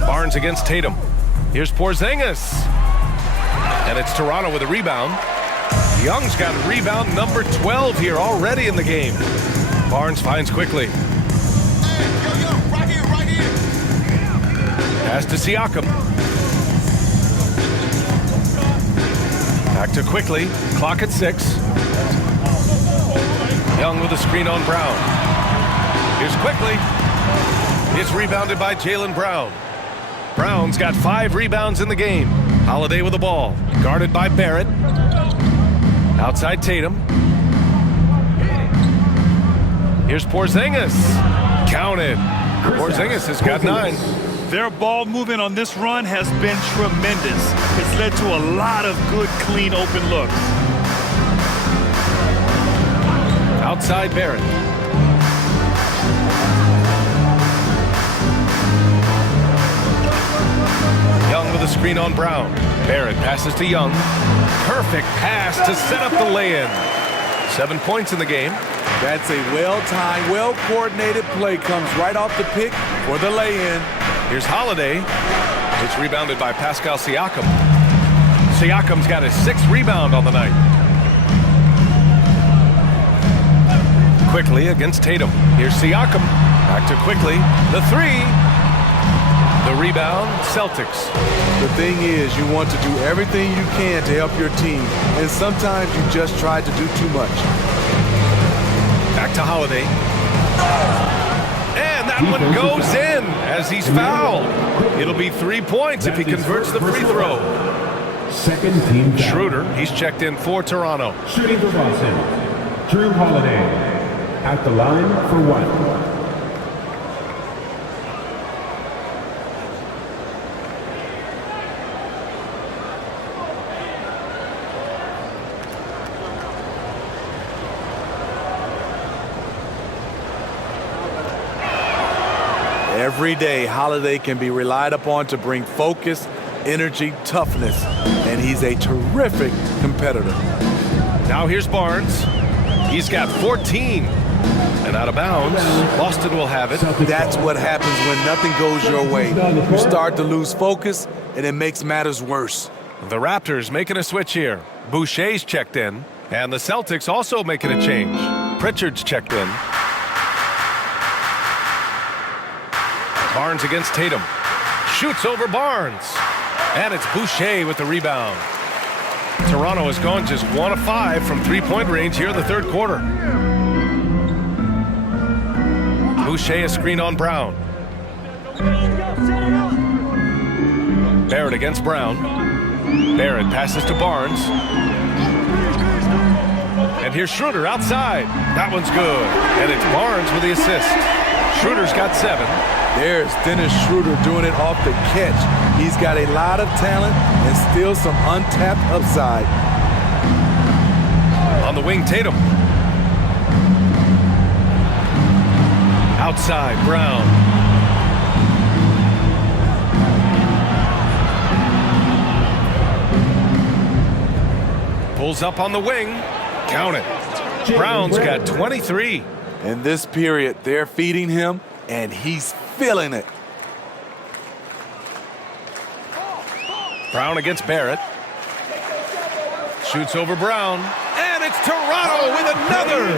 Barnes against Tatum. Here's Porzingis. And it's Toronto with a rebound. Young's got rebound number 12 here already in the game. Barnes finds quickly. Pass to Siakam. Back to quickly. Clock at 6. Young with a screen on Brown. Here's quickly. It's rebounded by Jaylen Brown. Brown's got 5 rebounds in the game. Holiday with the ball. Guarded by Barrett. Outside Tatum. Here's Porzingis. Counted. Porzingis has got 9. Their ball movement on this run has been tremendous. It's led to a lot of good, clean, open looks. Outside Barrett. Young with a screen on Brown. Barrett passes to Young. Perfect pass to set up the lay-in. 7 points in the game. That's a well-timed, well-coordinated play. Comes right off the pick for the lay-in. Here's Holiday. It's rebounded by Pascal Siakam. Siakam's got his 6th rebound on the night. Quickly against Tatum. Here's Siakam. Back to quickly. The 3. The rebound, Celtics. The thing is, you want to do everything you can to help your team, and sometimes you just try to do too much. Back to Holiday. And that one goes in as he's fouled. It'll be 3 points if he converts the free throw. Second team foul. Schroeder, he's checked in for Toronto. Shooting for Boston, Drew Holiday at the line for 1. Every day, Holiday can be relied upon to bring focus, energy, toughness, and he's a terrific competitor. Now here's Barnes. He's got 14. And out of bounds, Boston will have it. That's what happens when nothing goes your way. You start to lose focus, and it makes matters worse. The Raptors making a switch here. Boucher's checked in. And the Celtics also making a change. Pritchard's checked in. Barnes against Tatum. Shoots over Barnes. And it's Boucher with the rebound. Toronto has gone just 1 of 5 from three-point range here in the third quarter. Boucher a screen on Brown. Barrett against Brown. Barrett passes to Barnes. And here's Schroeder outside. That one's good. And it's Barnes with the assist. Schroeder's got 7. There's Dennis Schroeder doing it off the catch. He's got a lot of talent and still some untapped upside. On the wing, Tatum. Outside, Brown. Pulls up on the wing. Count it. Brown's got 23. In this period, they're feeding him, and he's feeling it. Brown against Barrett. Shoots over Brown. And it's Toronto with another.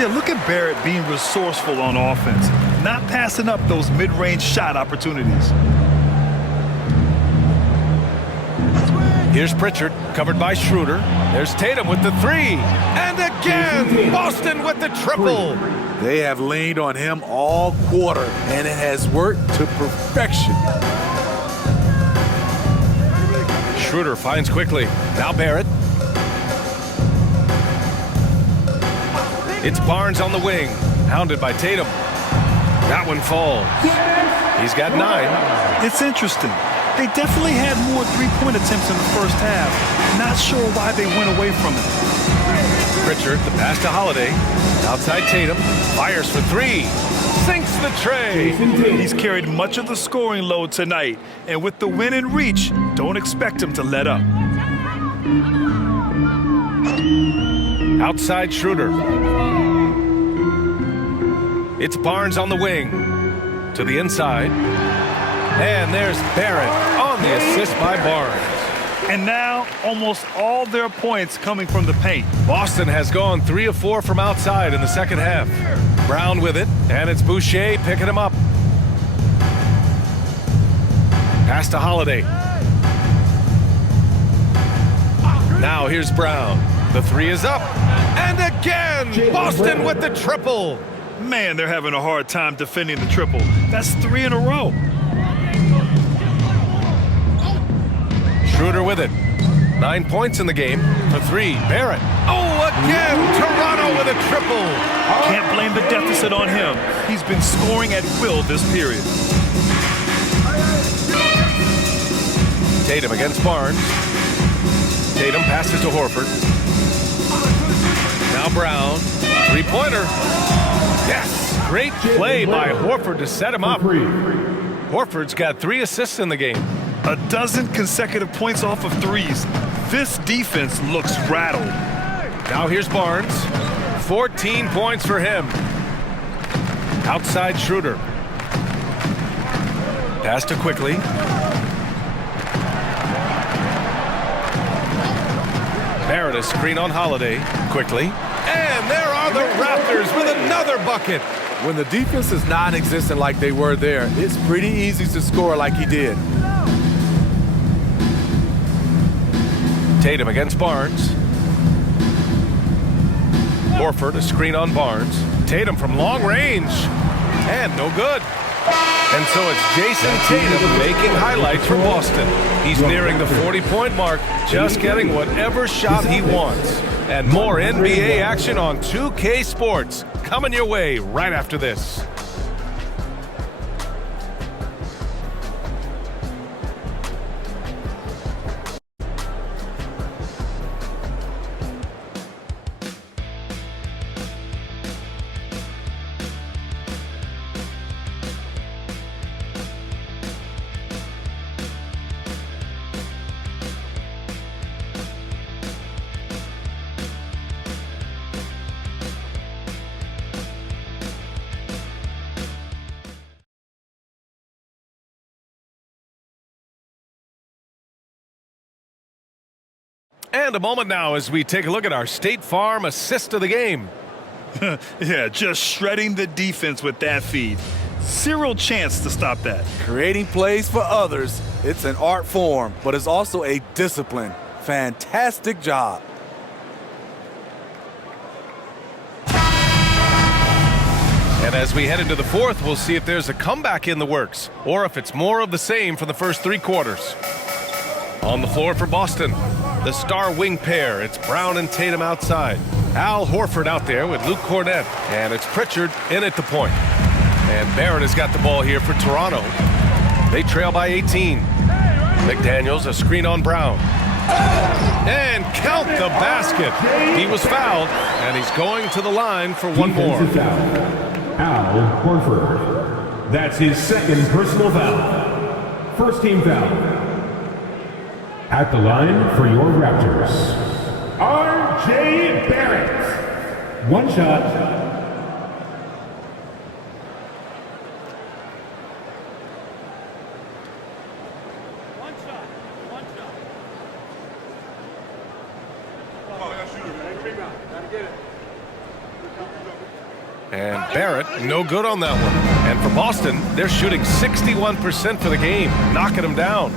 Yeah, look at Barrett being resourceful on offense, not passing up those mid-range shot opportunities. Here's Pritchard, covered by Schroeder. There's Tatum with the three. And again, Boston with the triple. They have leaned on him all quarter, and it has worked to perfection. Schroeder finds quickly. Now Barrett. It's Barnes on the wing, hounded by Tatum. That one falls. He's got 9. It's interesting. They definitely had more three-point attempts in the first half. Not sure why they went away from it. Pritchard, the pass to Holiday. Outside Tatum, fires for 3. Sinks the tray. He's carried much of the scoring load tonight. And with the win in reach, don't expect him to let up. Outside Schroeder. It's Barnes on the wing. To the inside. And there's Barrett on the assist by Barnes. And now, almost all their points coming from the paint. Boston has gone 3 of 4 from outside in the second half. Brown with it, and it's Boucher picking him up. Pass to Holiday. Now here's Brown. The 3 is up. And again, Boston with the triple. Man, they're having a hard time defending the triple. That's 3 in a row. Schroeder with it. 9 points in the game for 3. Barrett. Oh, again, Toronto with a triple. Can't blame the deficit on him. He's been scoring at will this period. Tatum against Barnes. Tatum passes to Horford. Now Brown. 3-pointer. Yes, great play by Horford to set him up. Horford's got 3 assists in the game. A dozen consecutive points off of threes. This defense looks rattled. Now here's Barnes. 14 points for him. Outside Schroeder. Pass to Quickly. Barrett, a screen on Holiday. Quickly. And there are the Raptors with another bucket. When the defense is non-existent like they were there, it's pretty easy to score like he did. Tatum against Barnes. Horford, a screen on Barnes. Tatum from long range. And no good. And so it's Jason Tatum making highlights for Boston. He's nearing the 40-point mark, just getting whatever shot he wants. And more NBA action on 2K Sports coming your way right after this. And a moment now as we take a look at our State Farm assist of the game. Yeah, just shredding the defense with that feed. Zero chance to stop that. Creating plays for others, it's an art form, but it's also a discipline. Fantastic job. And as we head into the fourth, we'll see if there's a comeback in the works or if it's more of the same for the first 3 quarters. On the floor for Boston, the star wing pair. It's Brown and Tatum outside. Al Horford out there with Luke Cornett. And it's Pritchard in at the point. And Barrett has got the ball here for Toronto. They trail by 18. McDaniels, a screen on Brown. And count the basket. He was fouled, and he's going to the line for one more. Al Horford. That's his second personal foul. First team foul. At the line for your Raptors, R.J. Barrett. One shot. And Barrett, no good on that one. And for Boston, they're shooting 61% for the game, knocking them down.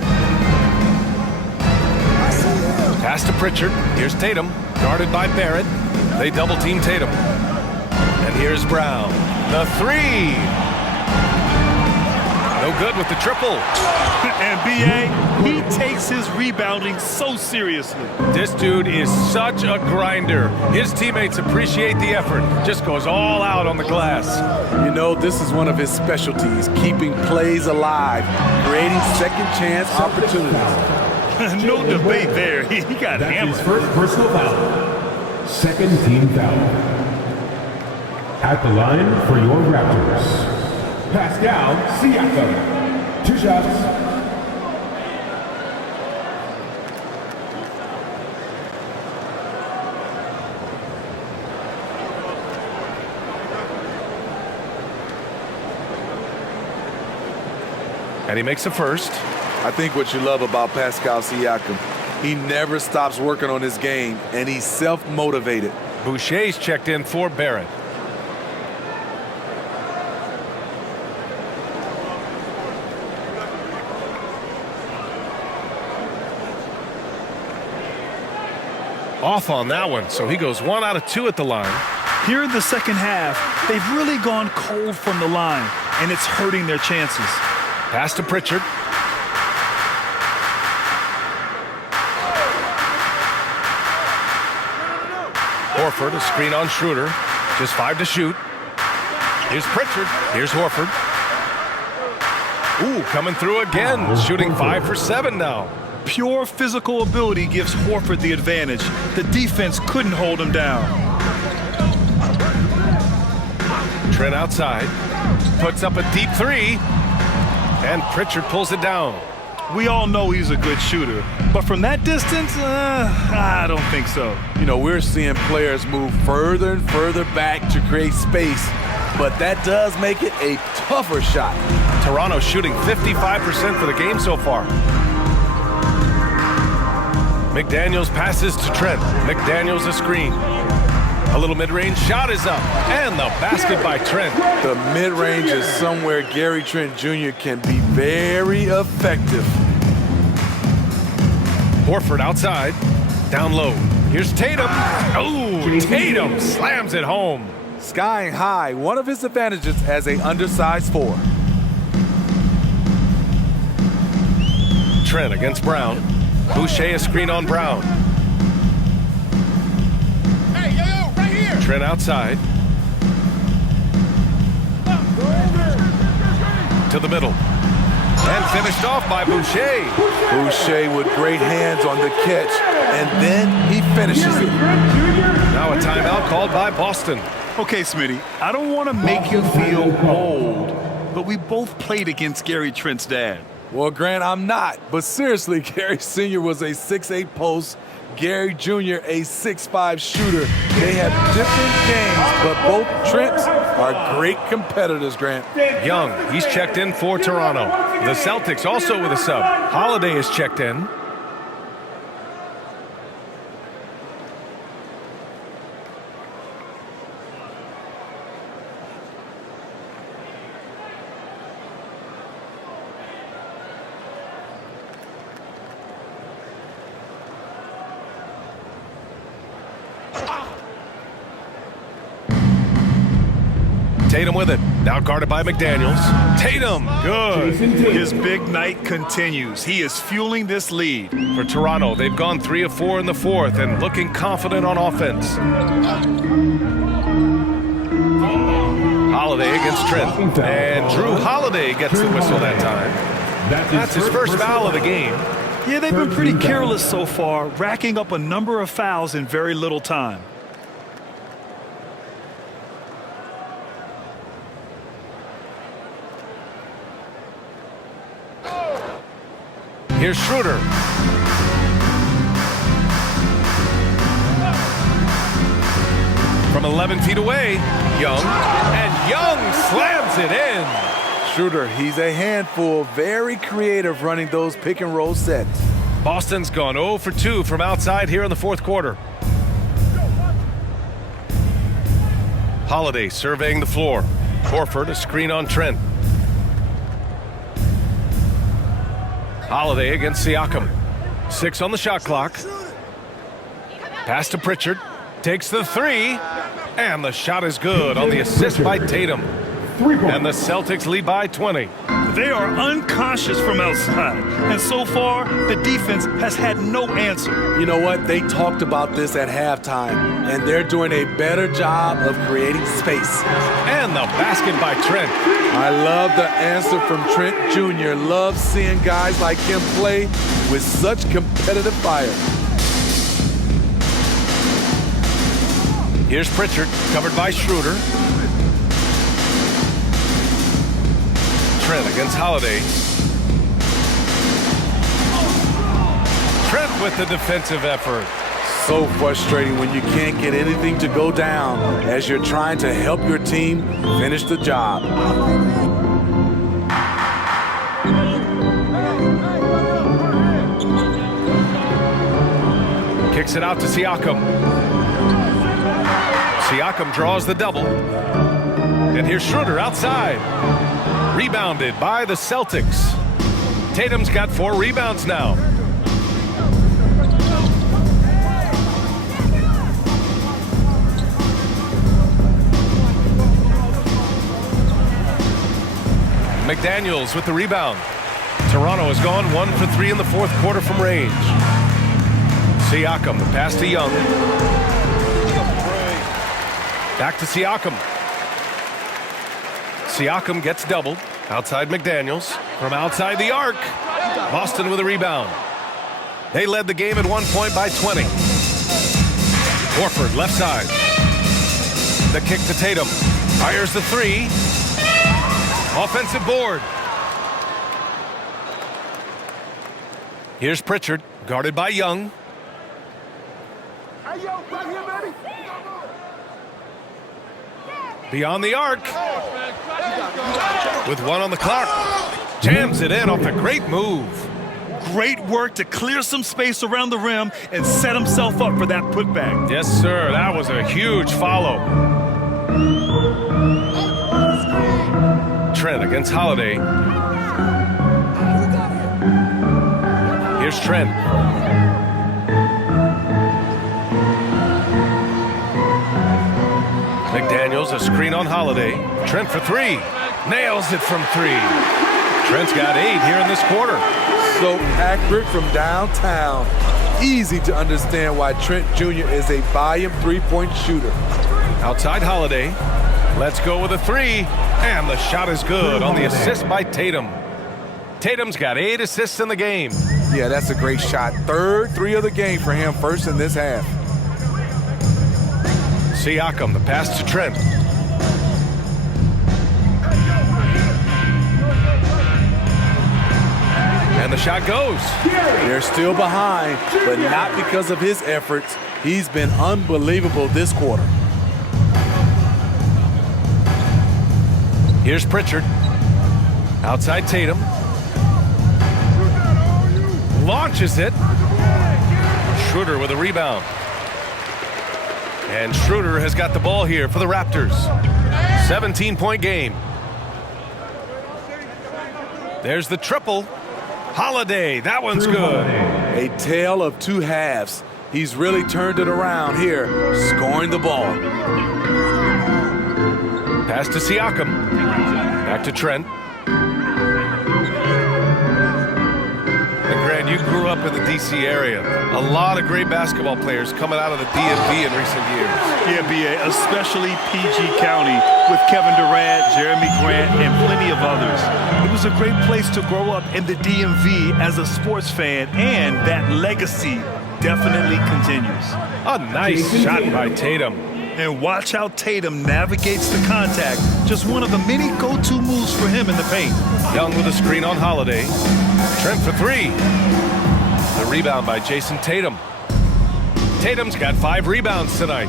Pass to Pritchard. Here's Tatum, guarded by Barrett. They double-team Tatum. And here's Brown. The three. No good with the triple. And B.A., he takes his rebounding so seriously. This dude is such a grinder. His teammates appreciate the effort. Just goes all out on the glass. You know, this is one of his specialties, keeping plays alive, creating second chance opportunities. No debate there. He got That's hammered. his first personal foul. Second team foul. At the line for your Raptors, Pascal Siakam. 2 shots. And he makes a first. I think what you love about Pascal Siakam, he never stops working on his game, and he's self-motivated. Boucher's checked in for Barrett. Off on that one, so he goes 1 out of 2 at the line. Here in the second half, they've really gone cold from the line, and it's hurting their chances. Pass to Pritchard. Horford, a screen on Schroeder. Just 5 to shoot. Here's Pritchard. Here's Horford. Ooh, coming through again. Shooting 5 for 7 now. Pure physical ability gives Horford the advantage. The defense couldn't hold him down. Trent outside. Puts up a deep 3. And Pritchard pulls it down. We all know he's a good shooter, but from that distance, I don't think so. You know, we're seeing players move further and further back to create space, but that does make it a tougher shot. Toronto shooting 55% for the game so far. McDaniels passes to Trent. McDaniels a screen. A little mid-range shot is up, and the basket by Trent. The mid-range is somewhere Gary Trent Jr. can be very effective. Horford outside, down low. Here's Tatum. Oh, Tatum slams it home. Skying high, one of his advantages as an undersized 4. Trent against Brown. Boucher a screen on Brown. Trent outside. To the middle. And finished off by Boucher. Boucher with great hands on the catch, and then he finishes it. Now a timeout called by Boston. Okay, Smitty, I don't want to make you feel old, but we both played against Gary Trent's dad. Well, Grant, I'm not. But seriously, Gary Sr. was a 6'8 post. Gary Jr. a 6'5 shooter. They have different games, but both Trents are great competitors, Grant. Young, he's checked in for Toronto. The Celtics also with a sub. Holiday is checked in. Tatum with it. Now guarded by McDaniels. Tatum, good. His big night continues. He is fueling this lead. For Toronto, they've gone 3 of 4 in the fourth and looking confident on offense. Holiday against Trent. And Drew Holiday gets the whistle that time. That's his first foul of the game. Yeah, they've been pretty careless so far, racking up a number of fouls in very little time. Here's Schroeder. From 11 feet away, Young. And Young slams it in. Schroeder, he's a handful, very creative running those pick and roll sets. Boston's gone 0 for 2 from outside here in the fourth quarter. Holiday surveying the floor. Horford, a screen on Trent. Holiday against Siakam. 6 on the shot clock. Pass to Pritchard. Takes the 3. And the shot is good on the assist by Tatum. And the Celtics lead by 20. They are unconscious from outside, and so far, the defense has had no answer. You know what? They talked about this at halftime, and they're doing a better job of creating space. And the basket by Trent. I love the answer from Trent Jr. Love seeing guys like him play with such competitive fire. Here's Pritchard, covered by Schroeder. Trent against Holiday. Trent with the defensive effort. So frustrating when you can't get anything to go down as you're trying to help your team finish the job. Kicks it out to Siakam. Siakam draws the double. And here's Schroeder outside. Rebounded by the Celtics. Tatum's got 4 rebounds now. McDaniels with the rebound. Toronto has gone 1 for 3 in the fourth quarter from range. Siakam, the pass to Young. Back to Siakam. Siakam gets doubled. Outside McDaniels. From outside the arc. Boston with a rebound. They led the game at 1 point by 20. Horford left side. The kick to Tatum. Fires the 3. Offensive board. Here's Pritchard, guarded by Young. Beyond the arc. With 1 on the clock. Jams it in off a great move. Great work to clear some space around the rim and set himself up for that putback. Yes, sir. That was a huge follow. Trent against Holiday. Here's Trent. McDaniels, a screen on Holiday. Trent for 3. Nails it from 3. Trent's got 8 here in this quarter. So accurate from downtown. Easy to understand why Trent Jr. is a volume three-point shooter. Outside Holiday. Let's go with a 3. And the shot is good on the assist by Tatum. Tatum's got 8 assists in the game. Yeah, that's a great shot. Third 3 of the game for him, first in this half. Siakam, the pass to Trent. And the shot goes. They're still behind, but not because of his efforts. He's been unbelievable this quarter. Here's Pritchard. Outside Tatum. Launches it. Schroeder with a rebound. And Schroeder has got the ball here for the Raptors. 17-point game. There's the triple. Holiday, that one's good. A tale of 2 halves. He's really turned it around here, scoring the ball. Pass to Siakam. Back to Trent. And Grant, you grew up in the D.C. area. A lot of great basketball players coming out of the DMV in recent years. Yeah, B.A., especially PG County with Kevin Durant, Jeremy Grant, and plenty of others. It was a great place to grow up in the DMV as a sports fan, and that legacy definitely continues. A nice shot by Tatum. And watch how Tatum navigates the contact. Just one of the many go-to moves for him in the paint. Young with a screen on Holiday. Trent for 3. The rebound by Jason Tatum. Tatum's got 5 rebounds tonight.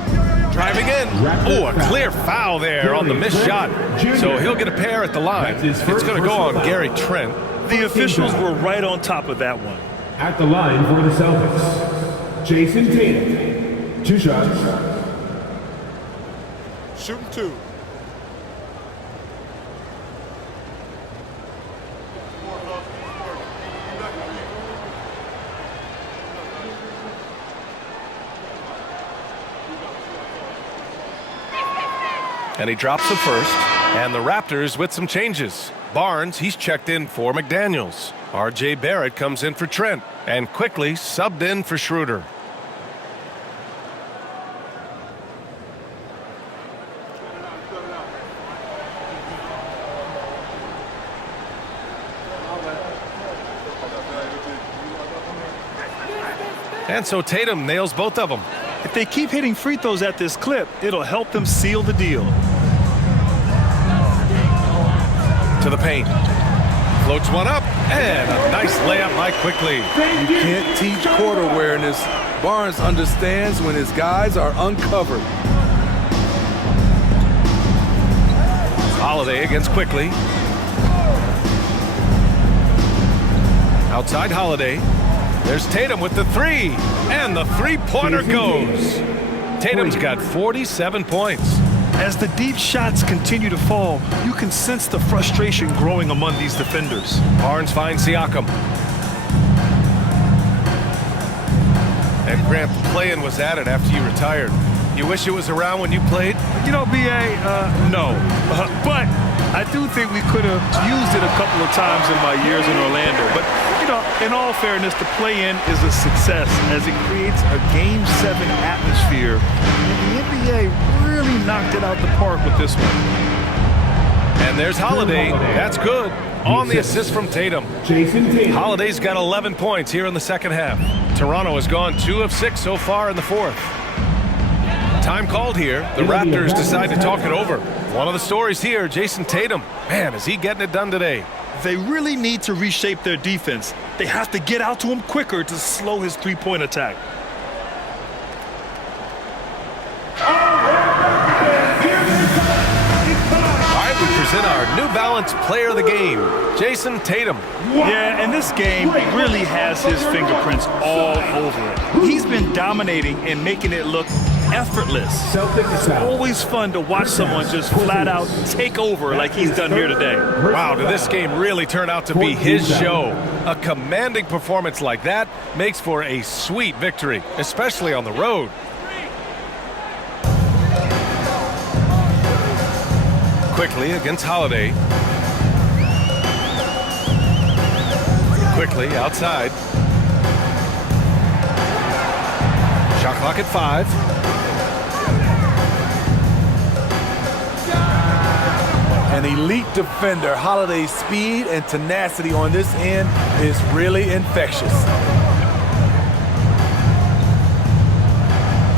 Driving in. Oh, a clear foul there on the missed shot. So he'll get a pair at the line. It's going to go on Gary Trent. The officials were right on top of that one. At the line for the Celtics, Jason Tatum. 2 shots. shooting 2. And he drops the first. And the Raptors with some changes. Barnes, he's checked in for McDaniels. R.J. Barrett comes in for Trent. And quickly subbed in for Schroeder. And so Tatum nails both of them. If they keep hitting free throws at this clip, it'll help them seal the deal. To the paint. Floats one up, and a nice layup by Quickly. You can't teach court awareness. Barnes understands when his guys are uncovered. Holiday against Quickly. Outside Holiday. There's Tatum with the three, and the three-pointer goes. Tatum's got 47 points. As the deep shots continue to fall, you can sense the frustration growing among these defenders. Barnes finds Siakam. And Grant, playing was at it after you retired. You wish it was around when you played? You know, B.A., no. But I do think we could have used it a couple of times in my years in Orlando. But, you know, in all fairness, the play-in is a success as it creates a Game 7 atmosphere. And the NBA really knocked it out the park with this one. And there's Holiday. That's good. On the assist from Tatum. Holiday's got 11 points here in the second half. Toronto has gone 2 of 6 so far in the fourth. Time called here. The Raptors decide to talk it over. One of the stories here, Jason Tatum. Man, is he getting it done today? They really need to reshape their defense. They have to get out to him quicker to slow his three-point attack. We present our New Balance Player of the Game, Jason Tatum. Yeah, and this game really has his fingerprints all over it. He's been dominating and making it look effortless. It's always fun to watch someone just flat out take over like he's done here today. Wow, did this game really turn out to be his show? A commanding performance like that makes for a sweet victory, especially on the road. Quickly against Holiday. Quickly outside. Shot clock at 5. An elite defender. Holiday's speed and tenacity on this end is really infectious.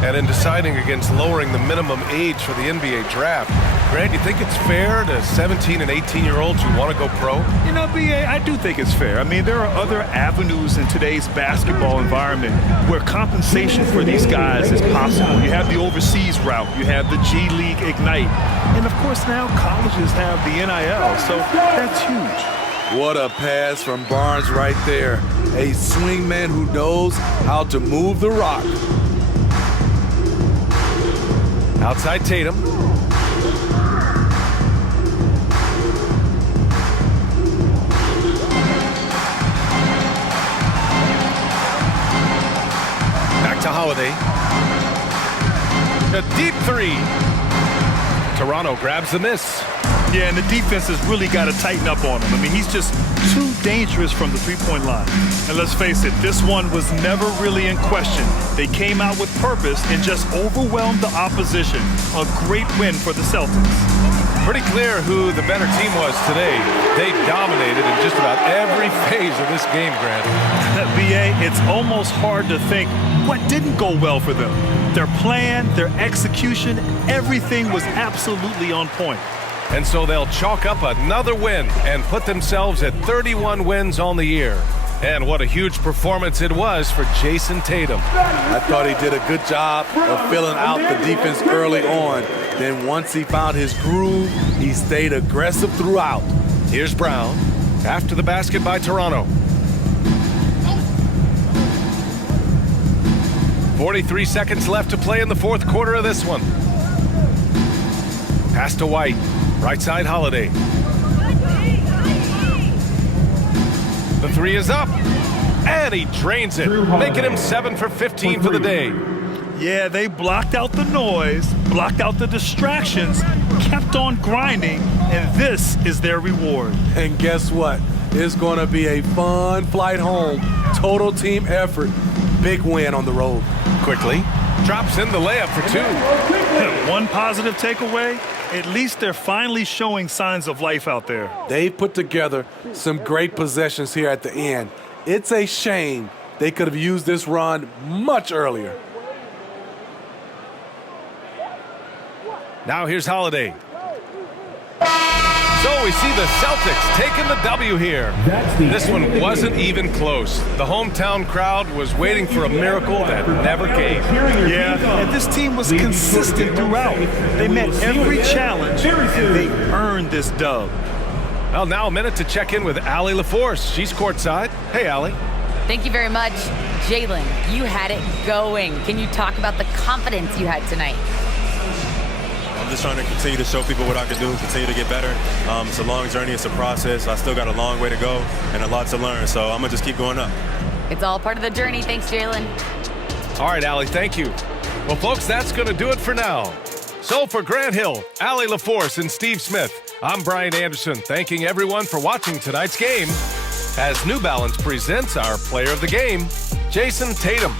And in deciding against lowering the minimum age for the NBA draft, Grant, you think it's fair to 17 and 18-year-olds who want to go pro? You know, B.A., I do think it's fair. I mean, there are other avenues in today's basketball environment where compensation for these guys is possible. You have the overseas route. You have the G League Ignite. And, of course, now colleges have the NIL, so that's huge. What a pass from Barnes right there. A swingman who knows how to move the rock. Outside Tatum. Back to Holiday. A deep three. Toronto grabs the miss. Yeah, and the defense has really got to tighten up on him. I mean, he's just too dangerous from the three-point line. And let's face it, this one was never really in question. They came out with purpose and just overwhelmed the opposition. A great win for the Celtics. Pretty clear who the better team was today. They dominated in just about every phase of this game, Grant. B.A., it's almost hard to think what didn't go well for them. Their plan, their execution, everything was absolutely on point. And so they'll chalk up another win and put themselves at 31 wins on the year. And what a huge performance it was for Jason Tatum. I thought he did a good job of filling out the defense early on. Then once he found his groove, he stayed aggressive throughout. Here's Brown after the basket by Toronto. 43 seconds left to play in the fourth quarter of this one. Pass to White. Right side, Holiday. The three is up. And he drains it, making him 7 for 15 for the day. Yeah, they blocked out the noise, blocked out the distractions, kept on grinding, and this is their reward. And guess what? It's going to be a fun flight home. Total team effort. Big win on the road. Quickly drops in the layup for 2. One positive takeaway, at least they're finally showing signs of life out there. They put together some great possessions here at the end. It's a shame they could have used this run much earlier. Now here's Holiday. So we see the Celtics taking the W here. This one wasn't even close. The hometown crowd was waiting for a miracle that never came. Yeah, and this team was consistent throughout. They met every challenge, and they earned this dub. Well, now a minute to check in with Allie LaForce. She's courtside. Hey, Allie. Thank you very much. Jalen, you had it going. Can you talk about the confidence you had tonight? I'm just trying to continue to show people what I can do, continue to get better. It's a long journey, it's a process. I still got a long way to go and a lot to learn, so I'm going to just keep going up. It's all part of the journey. Thanks, Jalen. All right, Allie, thank you. Well, folks, that's going to do it for now. So for Grant Hill, Allie LaForce, and Steve Smith, I'm Brian Anderson, thanking everyone for watching tonight's game as New Balance presents our player of the game, Jason Tatum.